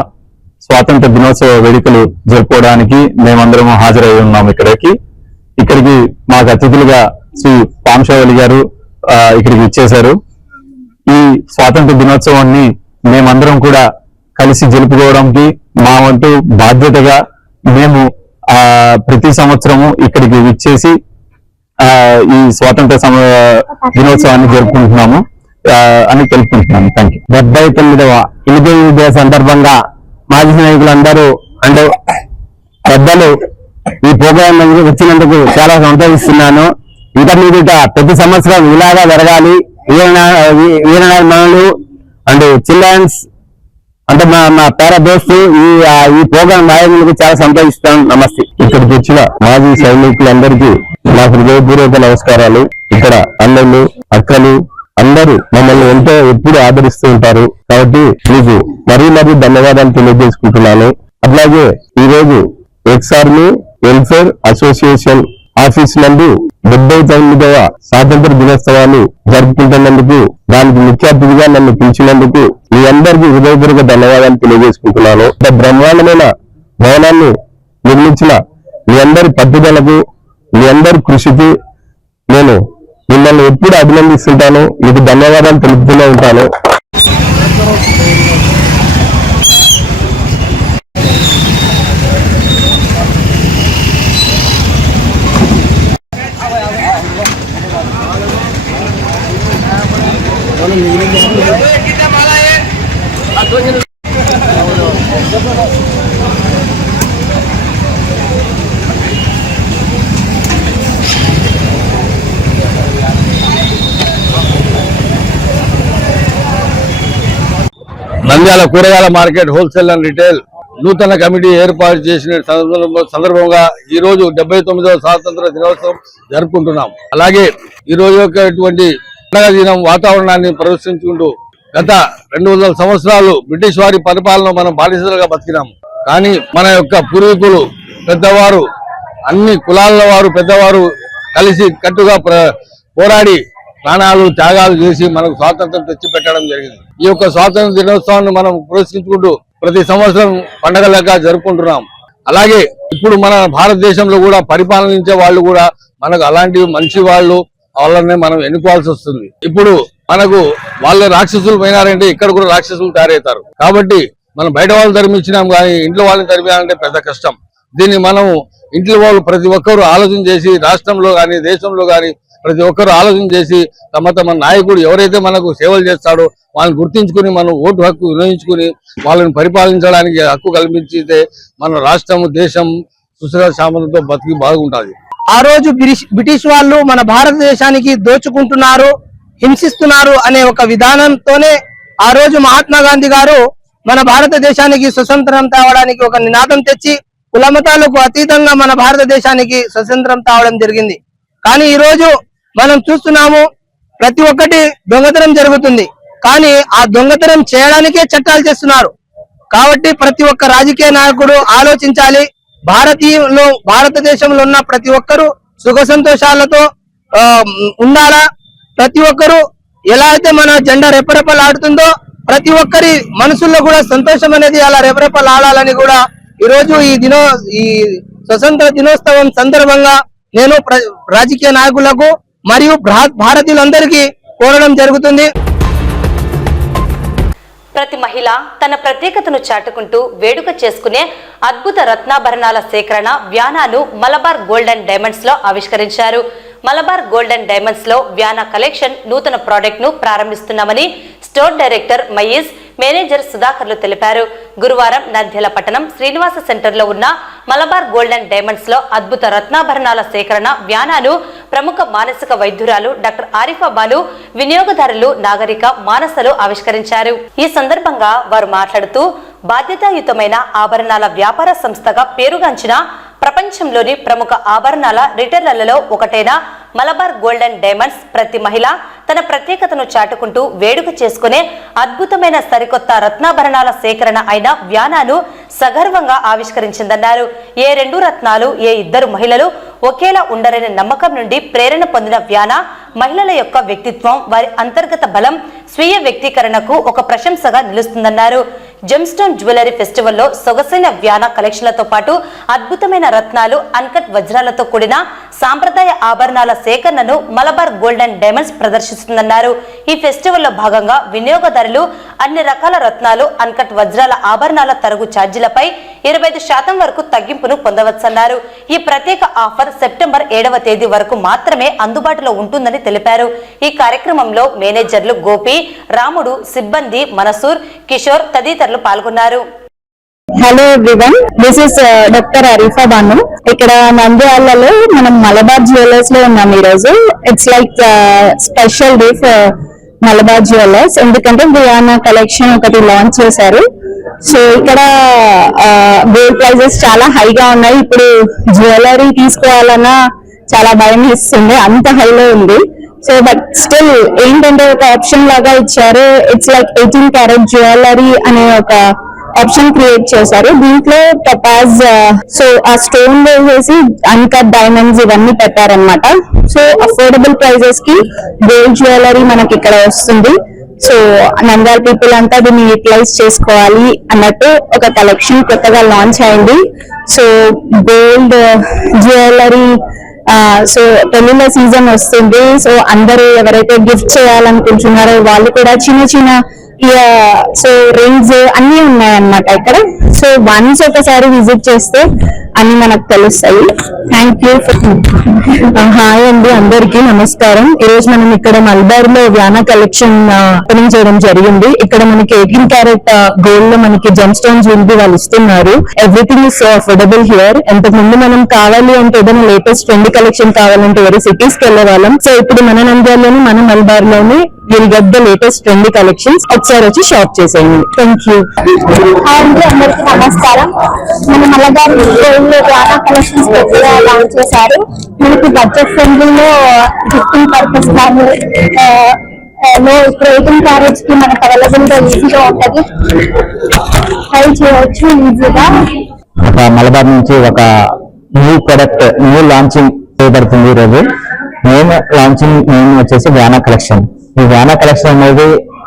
స్వాతంత్ర దినోత్సవ వేడుకలు జరుపుకోవడానికి మేమందరం హాజరై ఉన్నాం. ఇక్కడికి మాకు అతిథులుగా శ్రీ పాంశవల్లి గారు ఇక్కడికి ఇచ్చేశారు. ఈ స్వాతంత్ర దినోత్సవాన్ని మేమందరం కూడా కలిసి జరుపుకోవడానికి మా వంతు బాధ్యతగా మేము ప్రతి సంవత్సరము ఇక్కడికి విచ్చేసి ఈ స్వాతంత్ర దినోత్సవాన్ని జరుపుకుంటున్నాము అని తెలుపుకుంటున్నాను. Thank you. 79వ ఇండిపెండెన్స్ డే సందర్భంగా మాజీ నాయకులందరూ అంటే పెద్దలు ఈ ప్రోగ్రాం వచ్చినందుకు చాలా సంతోషిస్తున్నాను. ఇంటర్మీడియట్ ప్రతి సంవత్సరం ఇలాగా జరగాలి. వీరనాలు అండ్ చిల్డ్రన్స్ అంటే మా పేర దోస్తు ఈ ప్రోగ్రాం రాయడానికి చాలా సంతోషిస్తాను. నమస్తే. ఇక్కడికి వచ్చిన మాజీ సైనికులందరికీ నా హృదయపూర్వక నమస్కారాలు. ఇక్కడ అన్నలు అక్కలు అందరూ మమ్మల్ని ఎంతో ఎప్పుడు ఆదరిస్తూ ఉంటారు కాబట్టి మీకు మరీ ధన్యవాదాలు తెలియజేసుకుంటున్నాను. అట్లాగే ఈ రోజు ex army welfare association office నందు 79వ స్వాతంత్ర దినోత్సవాన్ని జరుపుకుంటున్నందుకు, దానికి ముఖ్య అతిథిగా నన్ను పిలిచినందుకు మీ అందరికీ హృదయపూర్వక ధన్యవాదాలు తెలియజేసుకుంటున్నాను. బ్రహ్మాండమైన భవనాన్ని నిర్మించిన మీ అందరి పట్టుదలకు, మీ అందరి కృషికి నేను మిమ్మల్ని ఎప్పుడు అభినందిస్తుంటాను. మీకు ధన్యవాదాలు తెలుపుతూనే ఉంటాను. నంద్యాల కూరగాయల మార్కెట్ హోల్సేల్ అండ్ రిటైల్ నూతన కమిటీ ఏర్పాటు చేసిన సందర్భంగా ఈ రోజు 79వ స్వాతంత్ర దినోత్సవం జరుపుకుంటున్నాం. అలాగే ఈ రోజు యొక్క పండుగ దినం వాతావరణాన్ని ప్రదర్శించుకుంటూ గత 200 సంవత్సరాలు బ్రిటిష్ వారి పరిపాలన మనం బానిసలుగా బతికినాం. కానీ మన యొక్క పూర్వీకులు పెద్దవారు, అన్ని కులాల వారు పెద్దవారు కలిసి కట్టుగా పోరాడి ప్రాణాలు త్యాగాలు చేసి మనకు స్వాతంత్రం తెచ్చిపెట్టడం జరిగింది. ఈ యొక్క స్వాతంత్ర దినోత్సవాన్ని మనం పురస్కరించుకుంటూ ప్రతి సంవత్సరం పండుగ లెక్క జరుపుకుంటున్నాం. అలాగే ఇప్పుడు మన భారతదేశంలో కూడా పరిపాలనించే వాళ్ళు కూడా మనకు అలాంటి మంచి వాళ్ళనే మనం ఎన్నుకోవాల్సి వస్తుంది. ఇప్పుడు మనకు వాళ్ళు రాక్షసులు పోయినారంటే ఇక్కడ కూడా రాక్షసులు తయారవుతారు. కాబట్టి మనం బయట వాళ్ళు తరిమిచ్చినాం కానీ ఇంట్లో వాళ్ళని తరిమియాలంటే పెద్ద కష్టం. దీన్ని మనం ఇంట్లో వాళ్ళు ప్రతి ఒక్కరు ఆలోచన చేసి, రాష్ట్రంలో కానీ దేశంలో కానీ ప్రతి ఒక్కరు ఆలోచన చేసి తమ నాయకుడు ఎవరైతే మనకు సేవలు చేస్తాడో వాళ్ళని గుర్తించుకుని మనం ఓటు హక్కు వినియోగించుకుని వాళ్ళని పరిపాలించడానికి హక్కు కల్పించితే మన రాష్ట్రం దేశం సుశాంతితో బతికి బాగుంటుంది. ఆ రోజు బ్రిటిష్ వాళ్ళు మన భారతదేశానికి దోచుకుంటున్నారు, హింసిస్తున్నారు అనే ఒక విధానంతోనే ఆ రోజు మహాత్మా గాంధీ గారు మన భారతదేశానికి స్వతంత్రం తేవడానికి ఒక నినాదం తెచ్చి కులమతాలకు అతీతంగా మన భారతదేశానికి స్వతంత్రం తేవడం జరిగింది. కానీ ఈ రోజు మనం చూస్తున్నాము ప్రతి ఒక్కటి దొంగతనం జరుగుతుంది. కానీ ఆ దొంగతనం చేయడానికే చట్టాలు చేస్తున్నారు. కాబట్టి ప్రతి ఒక్క రాజకీయ నాయకుడు ఆలోచించాలి. భారతదేశంలో ఉన్న ప్రతి ఒక్కరూ సుఖ సంతోషాలతో ఉండాలా. ప్రతి ఒక్కరూ ఎలా అయితే మన జెండా రెపరెపలాడుతుందో ప్రతి ఒక్కరి మనసుల్లో కూడా సంతోషం అనేది అలా రెపరెపలాడాలని కూడా ఈ రోజు ఈ స్వతంత్ర దినోత్సవం సందర్భంగా నేను రాజకీయ నాయకులకు మరియు భారతీయులందరికీ కోరడం జరుగుతుంది. ప్రతి మహిళ తన ప్రత్యేకతను చాటుకుంటూ వేడుక చేసుకునే అద్భుత రత్నాభరణాల సేకరణ వ్యానాను మలబార్ గోల్డ్ అండ్ డైమండ్స్ లో ఆవిష్కరించారు. మలబార్ గోల్డ్ అండ్ డైమండ్స్ లో వ్యానా కలెక్షన్ నూతన ప్రాడక్ట్ ను ప్రారంభిస్తున్నామని స్టోర్ డైరెక్టర్ మయీజ్, మేనేజర్ సుధాకర్లు తెలిపారు. గురువారం నంద్యాల పట్టణం శ్రీనివాస సెంటర్ లో ఉన్న మలబార్ గోల్డ్ అండ్ డైమండ్స్ లో అద్భుత రత్నాభరణాల సేకరణ వ్యానాను ప్రముఖ మానసిక వైద్యురాలు డాక్టర్ ఆరిఫా బాను, వినియోగదారులు, నాగరిక మానసలు ఆవిష్కరించారు. ఈ సందర్భంగా వారు మాట్లాడుతూ బాధ్యతాయుతమైన ఆభరణాల వ్యాపార సంస్థగా పేరుగాంచిన ప్రపంచంలోని ప్రముఖ ఆభరణాల రిటైలర్లలో ఒకటైన మలబార్ గోల్డ్ అండ్ డైమండ్స్ ప్రతి మహిళ తన ప్రత్యేకతను చాటుకుంటూ వేడుక చేసుకునే అద్భుతమైన సరికొత్త రత్నాభరణాల సేకరణ అయిన వ్యానాను సగర్వంగా ఆవిష్కరించిందన్నారు. ఏ రెండు రత్నాలు, ఏ ఇద్దరు మహిళలు ఒకేలా ఉండరనే నమ్మకం నుండి ప్రేరణ పొందిన వ్యానా మహిళల యొక్క వ్యక్తిత్వం, వారి అంతర్గత బలం, స్వీయ వ్యక్తీకరణకు ఒక ప్రశంసగా నిలుస్తుందన్నారు. జెమ్స్టోన్ జ్యువెలరీ ఫెస్టివల్లో సొగసైన వ్యానా కలెక్షన్లతో పాటు అద్భుతమైన రత్నాలు, అన్కట్ వజ్రాలతో కూడిన సాంప్రదాయ ఆభరణాల సేకరణను మలబార్ గోల్డ్ అండ్ డైమండ్స్ ప్రదర్శిస్తుందన్నారు. ఈ ఫెస్టివల్లో భాగంగా వినియోగదారులు అన్ని రకాల రత్నాలు, అన్కట్ వజ్రాల ఆభరణాల తరుగు ఛార్జీలపై 25% వరకు తగ్గింపును పొందవచ్చన్నారు. ఈ ప్రత్యేక ఆఫర్ సెప్టెంబర్ 7వ తేదీ వరకు మాత్రమే అందుబాటులో ఉంటుందని తెలిపారు. ఈ కార్యక్రమంలో మేనేజర్లు గోపి, రాముడు, సిబ్బంది మనసూర్, కిషోర్ తదితరులు పాల్గొన్నారు. Hello everyone, this is doctor Arifa Banu. ఇక్కడ నంద్యాలలో మనం మలబార్ జ్యువెలర్స్ లో ఉన్నాం ఈ రోజు. It's like special day for Malabar jewellers, ఎందుకంటే వియానా కలెక్షన్ ఒకటి లాంచ్ చేశారు. సో ఇక్కడ గోల్డ్ ప్రైజెస్ చాలా హైగా ఉన్నాయి. ఇప్పుడు జ్యువెలరీ తీసుకోవాలన్నా చాలా భయం ఇస్తుంది, అంత హైలో ఉంది. సో బట్ స్టిల్ ఏంటంటే ఒక ఆప్షన్ లాగా ఇచ్చారు. ఇట్స్ లైక్ 18 క్యారెట్ జ్యువెలరీ అనే ఒక ఆప్షన్ క్రియేట్ చేశారు. దీంట్లో టపాజ్, సో ఆ స్టోన్ వేసేసి అన్కట్ డైమండ్స్ ఇవన్నీ పెట్టారనమాట. సో అఫోర్డబుల్ ప్రైజెస్ కి గోల్డ్ జ్యువెలరీ మనకి ఇక్కడ వస్తుంది. సో నంద్యాల పీపుల్ అంతా దీన్ని యూటిలైజ్ చేసుకోవాలి అన్నట్టు ఒక కలెక్షన్ కొత్తగా లాంచ్ అయింది. సో గోల్డ్ జ్యువెలరీ, సో పెళ్లిళ్ళ సీజన్ వస్తుంది. సో అందరూ ఎవరైతే గిఫ్ట్ చేయాలనుకుంటున్నారో వాళ్ళు కూడా చిన్న చిన్న సో రింగ్స్ అన్ని ఉన్నాయన్నమాట ఇక్కడ. సో వన్స్ ఒకసారి విజిట్ చేస్తే అన్ని మనకు తెలుస్తాయి. Thank you. హాయ్ అండి, అందరికీ నమస్కారం. ఈ రోజు మనం ఇక్కడ మల్బార్ లో వ్యానా కలెక్షన్ ఓపెనింగ్ చేయడం జరిగింది. ఇక్కడ మనకి 18 క్యారెట్ గోల్డ్ లో మనకి జెమ్ స్టోన్ జ్యువెలరీ వాళ్ళు ఇస్తున్నారు. Everything is affordable here. ఎంతకు ముందు మనం కావాలి అంటే ఏదైనా లేటెస్ట్ ట్రెండ్ కలెక్షన్ కావాలంటే వేరే సిటీస్ కి వెళ్ళే వాళ్ళం. సో ఇప్పుడు మన నంద్యాలలోని మన మల్బార్ లోని will get the latest trendy collections. ఒకసారి వచ్చి షాప్ చేసేయండి. Thank you. అందరికీ నమస్కారం. మన మలబార్ వ్యానా కలెక్షన్స్ కొత్తగా లాంచ్ చేశారు. మనకి బడ్జెట్ ఫ్రెండ్లీలో గిఫ్టింగ్ పర్పస్ కానీ లో 18 క్యారెట్స్ కి మనకు అవైలబుల్ గా ఈజీగా ఉంటది, ట్రై చేయవచ్చు ఈజీగా. మలబార్ నుంచి ఒక న్యూ ప్రొడక్ట్ న్యూ లాంచింగ్ చేయబడుతుంది. ఈ రోజు మెయిన్ లాంచింగ్ వచ్చేసి వ్యానా కలెక్షన్. ఈ వ్యానా కలెక్షన్ అనేది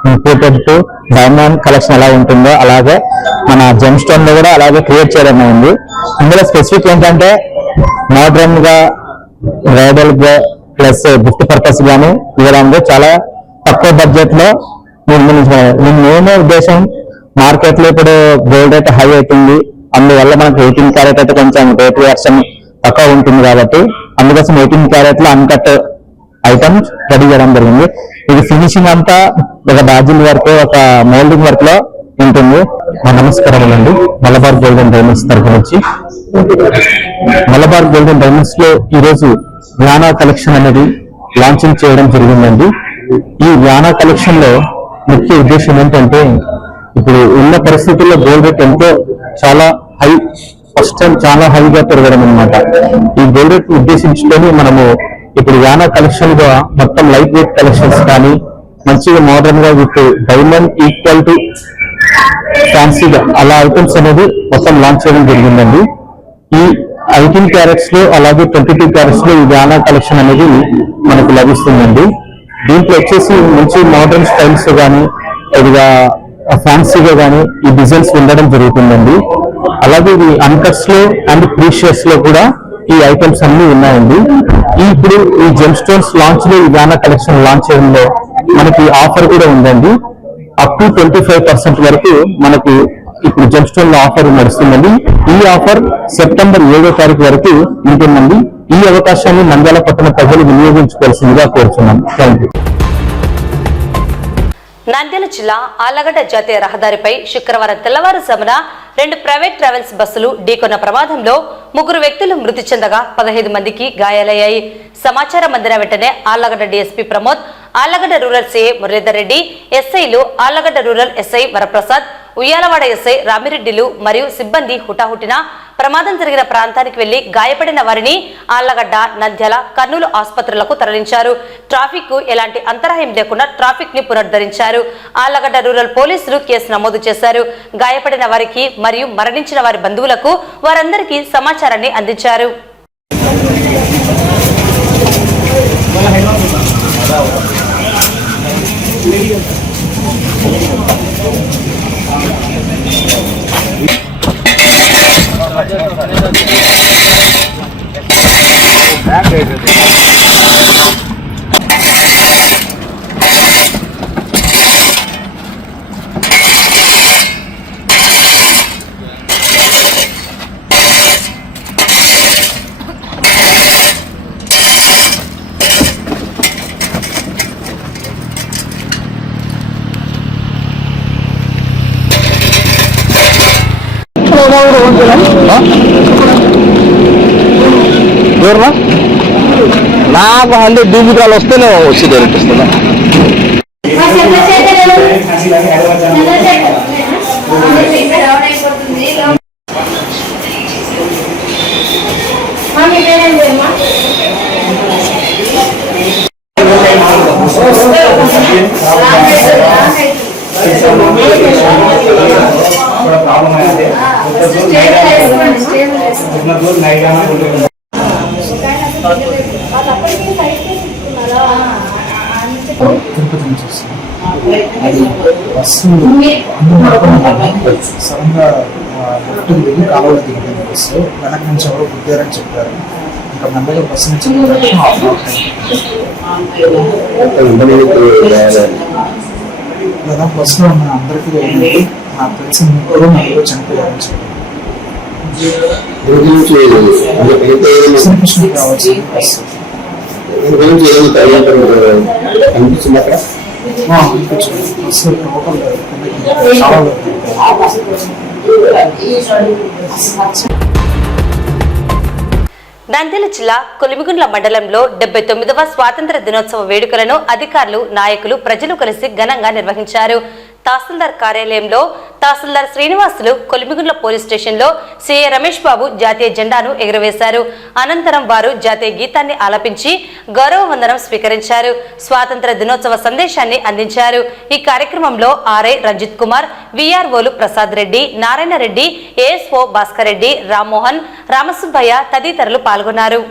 ఇంపోర్టెడ్ టు డైమండ్ కలెక్షన్ ఎలా ఉంటుందో అలాగే మన జెమ్ స్టోన్ లో కూడా అలాగే క్రియేట్ చేయడం అయింది. ఇందులో స్పెసిఫిక్ ఏంటంటే మోడర్న్ గా, బ్రైడల్ గా ప్లస్ గిఫ్ట్ పర్పస్ గానీ ఇవ్వడానికి చాలా తక్కువ బడ్జెట్ లో మెయిన్ ఉద్దేశం, మార్కెట్ లో ఇప్పుడు గోల్డ్ రేట్ హై అవుతుంది, అందువల్ల మనకు 18 క్యారెట్ అయితే కొంచెం రేట్ వర్షన్ తక్కువ ఉంటుంది కాబట్టి అందుకోసం 18 క్యారెట్ లో అన్కట్ ఐటమ్స్ రెడీ చేయడం జరిగింది. ఇది ఫినిషింగ్ అంతా ఒక డాజిల్ వర్క్, ఒక మోల్డింగ్ వర్క్ లో ఉంటుంది. నమస్కారం అండి, మలబార్ గోల్డ్ అండ్ డైమండ్స్ తరఫు నుంచి. మలబార్ గోల్డ్ అండ్ డైమండ్స్ లో ఈ రోజు వ్యానా కలెక్షన్ అనేది లాంచింగ్ చేయడం జరిగిందండి. ఈ వ్యానా కలెక్షన్ లో ముఖ్య ఉద్దేశం ఏంటంటే ఇప్పుడు ఉన్న పరిస్థితుల్లో గోల్డ్ రేట్ ఎంతో చాలా హై, ఫస్ట్ టైం చాలా హైగా పెరగడం అనమాట. ఈ గోల్డ్ రేట్ ఉద్దేశించుకొని మనము ఇప్పుడు వ్యానా కలెక్షన్ గా మొత్తం లైట్ వెయిట్ కలెక్షన్స్ కానీ మంచిగా మోడర్న్ గా విత్ డైమండ్ ఈక్వల్ టు ఫ్యాన్సీగా అలా ఐటమ్స్ అనేది మొత్తం లాంచ్ చేయడం జరిగిందండి. ఈ 18 క్యారెట్స్ లో అలాగే 22 క్యారెట్స్ లో ఈ వ్యానా కలెక్షన్ అనేది మనకు లభిస్తుందండి. దీంట్లో వచ్చేసి మంచి మోడర్న్ స్టైల్స్ కానీ ఇదిగా ఫ్యాన్సీగా కానీ ఈ డిజైన్స్ ఉండడం జరుగుతుందండి. అలాగే ఇది అన్కట్స్ లో అండ్ ప్రీషియస్ లో కూడా ఈ ఐటమ్స్ అన్ని ఉన్నాయండి. ఇప్పుడు ఈ జెమ్ స్టోన్స్ లాంచ్ లో ఈ వ్యానా కలెక్షన్ లాంచ్ చేయడంలో మనకి ఆఫర్ కూడా ఉందండి. అప్ టు 25% వరకు మనకు ఇప్పుడు జెమ్ స్టోన్ లో ఆఫర్ నడుస్తుందండి. ఈ ఆఫర్ సెప్టెంబర్ 7వ తారీఖు వరకు ఉంటుందండి. ఈ అవకాశాన్ని నంద్యాల పట్టణ ప్రజలు వినియోగించుకోవాల్సిందిగా కోరుతున్నాం. Thank you. నంద్యాల జిల్లా ఆళ్లగడ్డ జాతీయ రహదారిపై శుక్రవారం తెల్లవారుజామున 2 ప్రైవేట్ ట్రావెల్స్ బస్సులు ఢీకొన్న ప్రమాదంలో 3 వ్యక్తులు మృతి చెందగా 15 మందికి గాయాలయ్యాయి. సమాచారం అందిన వెంటనే Allagadda DSP Pramod, Allagadda rural CI Muralidhar Reddy, ఎస్ఐలు Allagadda rural SI Varaprasad, Uyyalavada SI రామిరెడ్డిలు మరియు సిబ్బంది హుటాహుటిన ప్రమాదం జరిగిన ప్రాంతానికి వెళ్లి గాయపడిన వారిని ఆళ్లగడ్డ, నంద్యాల, కర్నూలు ఆసుపత్రులకు తరలించారు. ట్రాఫిక్ కు ఎలాంటి అంతరాయం లేకుండా ట్రాఫిక్ ని పునరుద్ధరించారు. ఆళ్లగడ్డ రూరల్ పోలీసులు కేసు నమోదు చేశారు. గాయపడిన వారికి మరియు మరణించిన వారి బంధువులకు వారందరికీ సమాచారాన్ని అందించారు. That నాకు 100 డిజిటల్ వస్తేనే వచ్చి డైరెక్ట్ ఇస్తున్నా. తిరుపతి నుంచి వస్తుంది. అది బస్సు సడన్గా లెఫ్ట్కి దిగి కాలువలో దిగిపోయింది బస్సు. వెనక నుంచి ఎవరో గుద్దారని చెప్పారు. ఇంకా మెల్లగా బస్సు నుంచి లేదా బస్సులో ఉన్న అందరికీ నాకు తెలిసిన 3 చనిపోయారని చెప్పారు. శ్రీకృష్ణ కావచ్చు బస్సు నంద్యాల జిల్లా కొలిమిగుండ్ల మండలంలో 79వ స్వాతంత్ర దినోత్సవ వేడుకలను అధికారులు, నాయకులు, ప్రజలు కలిసి ఘనంగా నిర్వహించారు. తహసీల్దార్ కార్యాలయంలో తహసీల్దార్ శ్రీనివాసులు, కొలిమిగుండ్ల పోలీస్ స్టేషన్లో సిఐ రమేష్ బాబు జాతీయ జెండాను ఎగురవేశారు. అనంతరం వారు జాతీయ గీతాన్ని ఆలపించి గౌరవ వందనం స్వీకరించారు. స్వాతంత్ర దినోత్సవ సందేశాన్ని అందించారు. ఈ కార్యక్రమంలో ఆర్ఐ రంజిత్ కుమార్, విఆర్ఓలు ప్రసాద్ రెడ్డి, నారాయణ రెడ్డి, ఏఎస్ఓ భాస్కర్ రెడ్డి, రామ్మోహన్, రామసుబ్బయ్య తదితరులు పాల్గొన్నారు.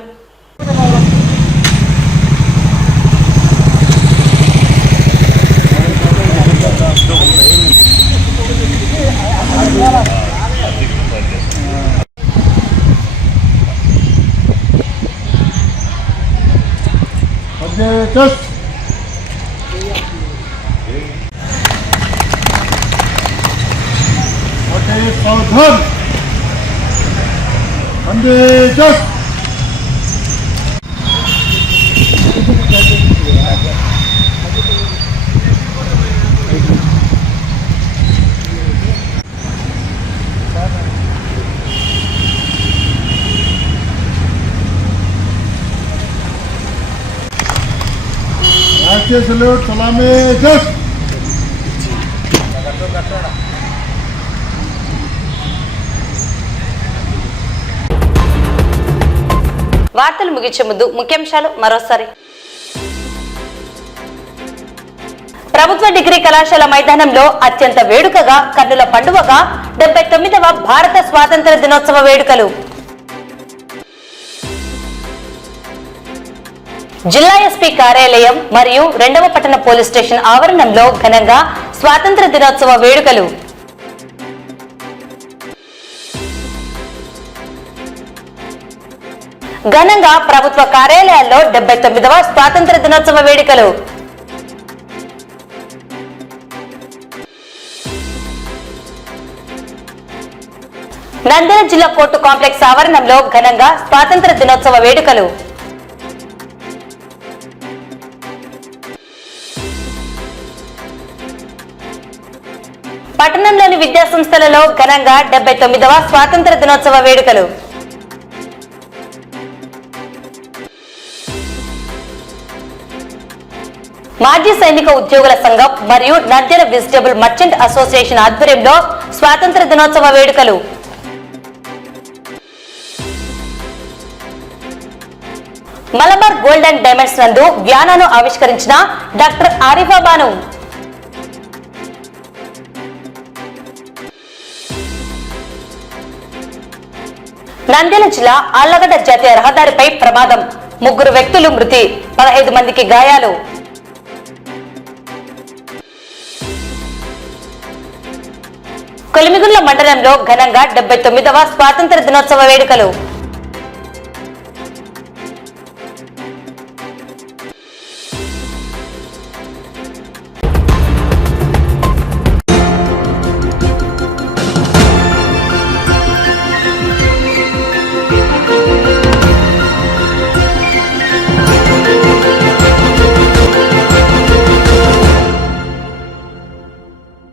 వార్తలు ముగించే ముందు ముఖ్యాంశాలు మరోసారి. ప్రభుత్వ డిగ్రీ కళాశాల మైదానంలో అత్యంత వేడుకగా, కన్నుల పండువగా 79వ భారత స్వాతంత్ర దినోత్సవ వేడుకలు. జిల్లా ఎస్పీ కార్యాలయం మరియు 2వ పట్టణ పోలీస్ స్టేషన్ ఆవరణంలో ఘనంగా స్వాతంత్ర దినోత్సవ వేడుకలు. ఘనంగా ప్రభుత్వ కార్యాలయాల్లో 79వ స్వాతంత్ర దినోత్సవ వేడుకలు. నంద్యాల జిల్లా కోర్టు కాంప్లెక్స్ ఆవరణంలో ఘనంగా స్వాతంత్ర దినోత్సవ వేడుకలు. పట్టణంలోని విద్యా సంస్థలలో ఘనంగా 79వ స్వాతంత్ర దినోత్సవ వేడుకలు. మాజీ సైనిక ఉద్యోగుల సంఘం మరియు నంద్యాల వెజిటబుల్ మర్చెంట్ అసోసియేషన్ ఆధ్వర్యంలో స్వాతంత్ర దినోత్సవ వేడుకలు. మలబార్ గోల్డ్ అండ్ డైమండ్స్ నందు వ్యానాను ఆవిష్కరించిన డాక్టర్ ఆరిఫా బాను. నంద్యాల జిల్లా ఆళ్లగడ్డ జాతీయ రహదారిపై ప్రమాదం, 3 వ్యక్తులు మృతి, 15 మందికి గాయాలు. కొలిమిగుండ్ల మండలంలో ఘనంగా 79వ స్వాతంత్ర దినోత్సవ వేడుకలు.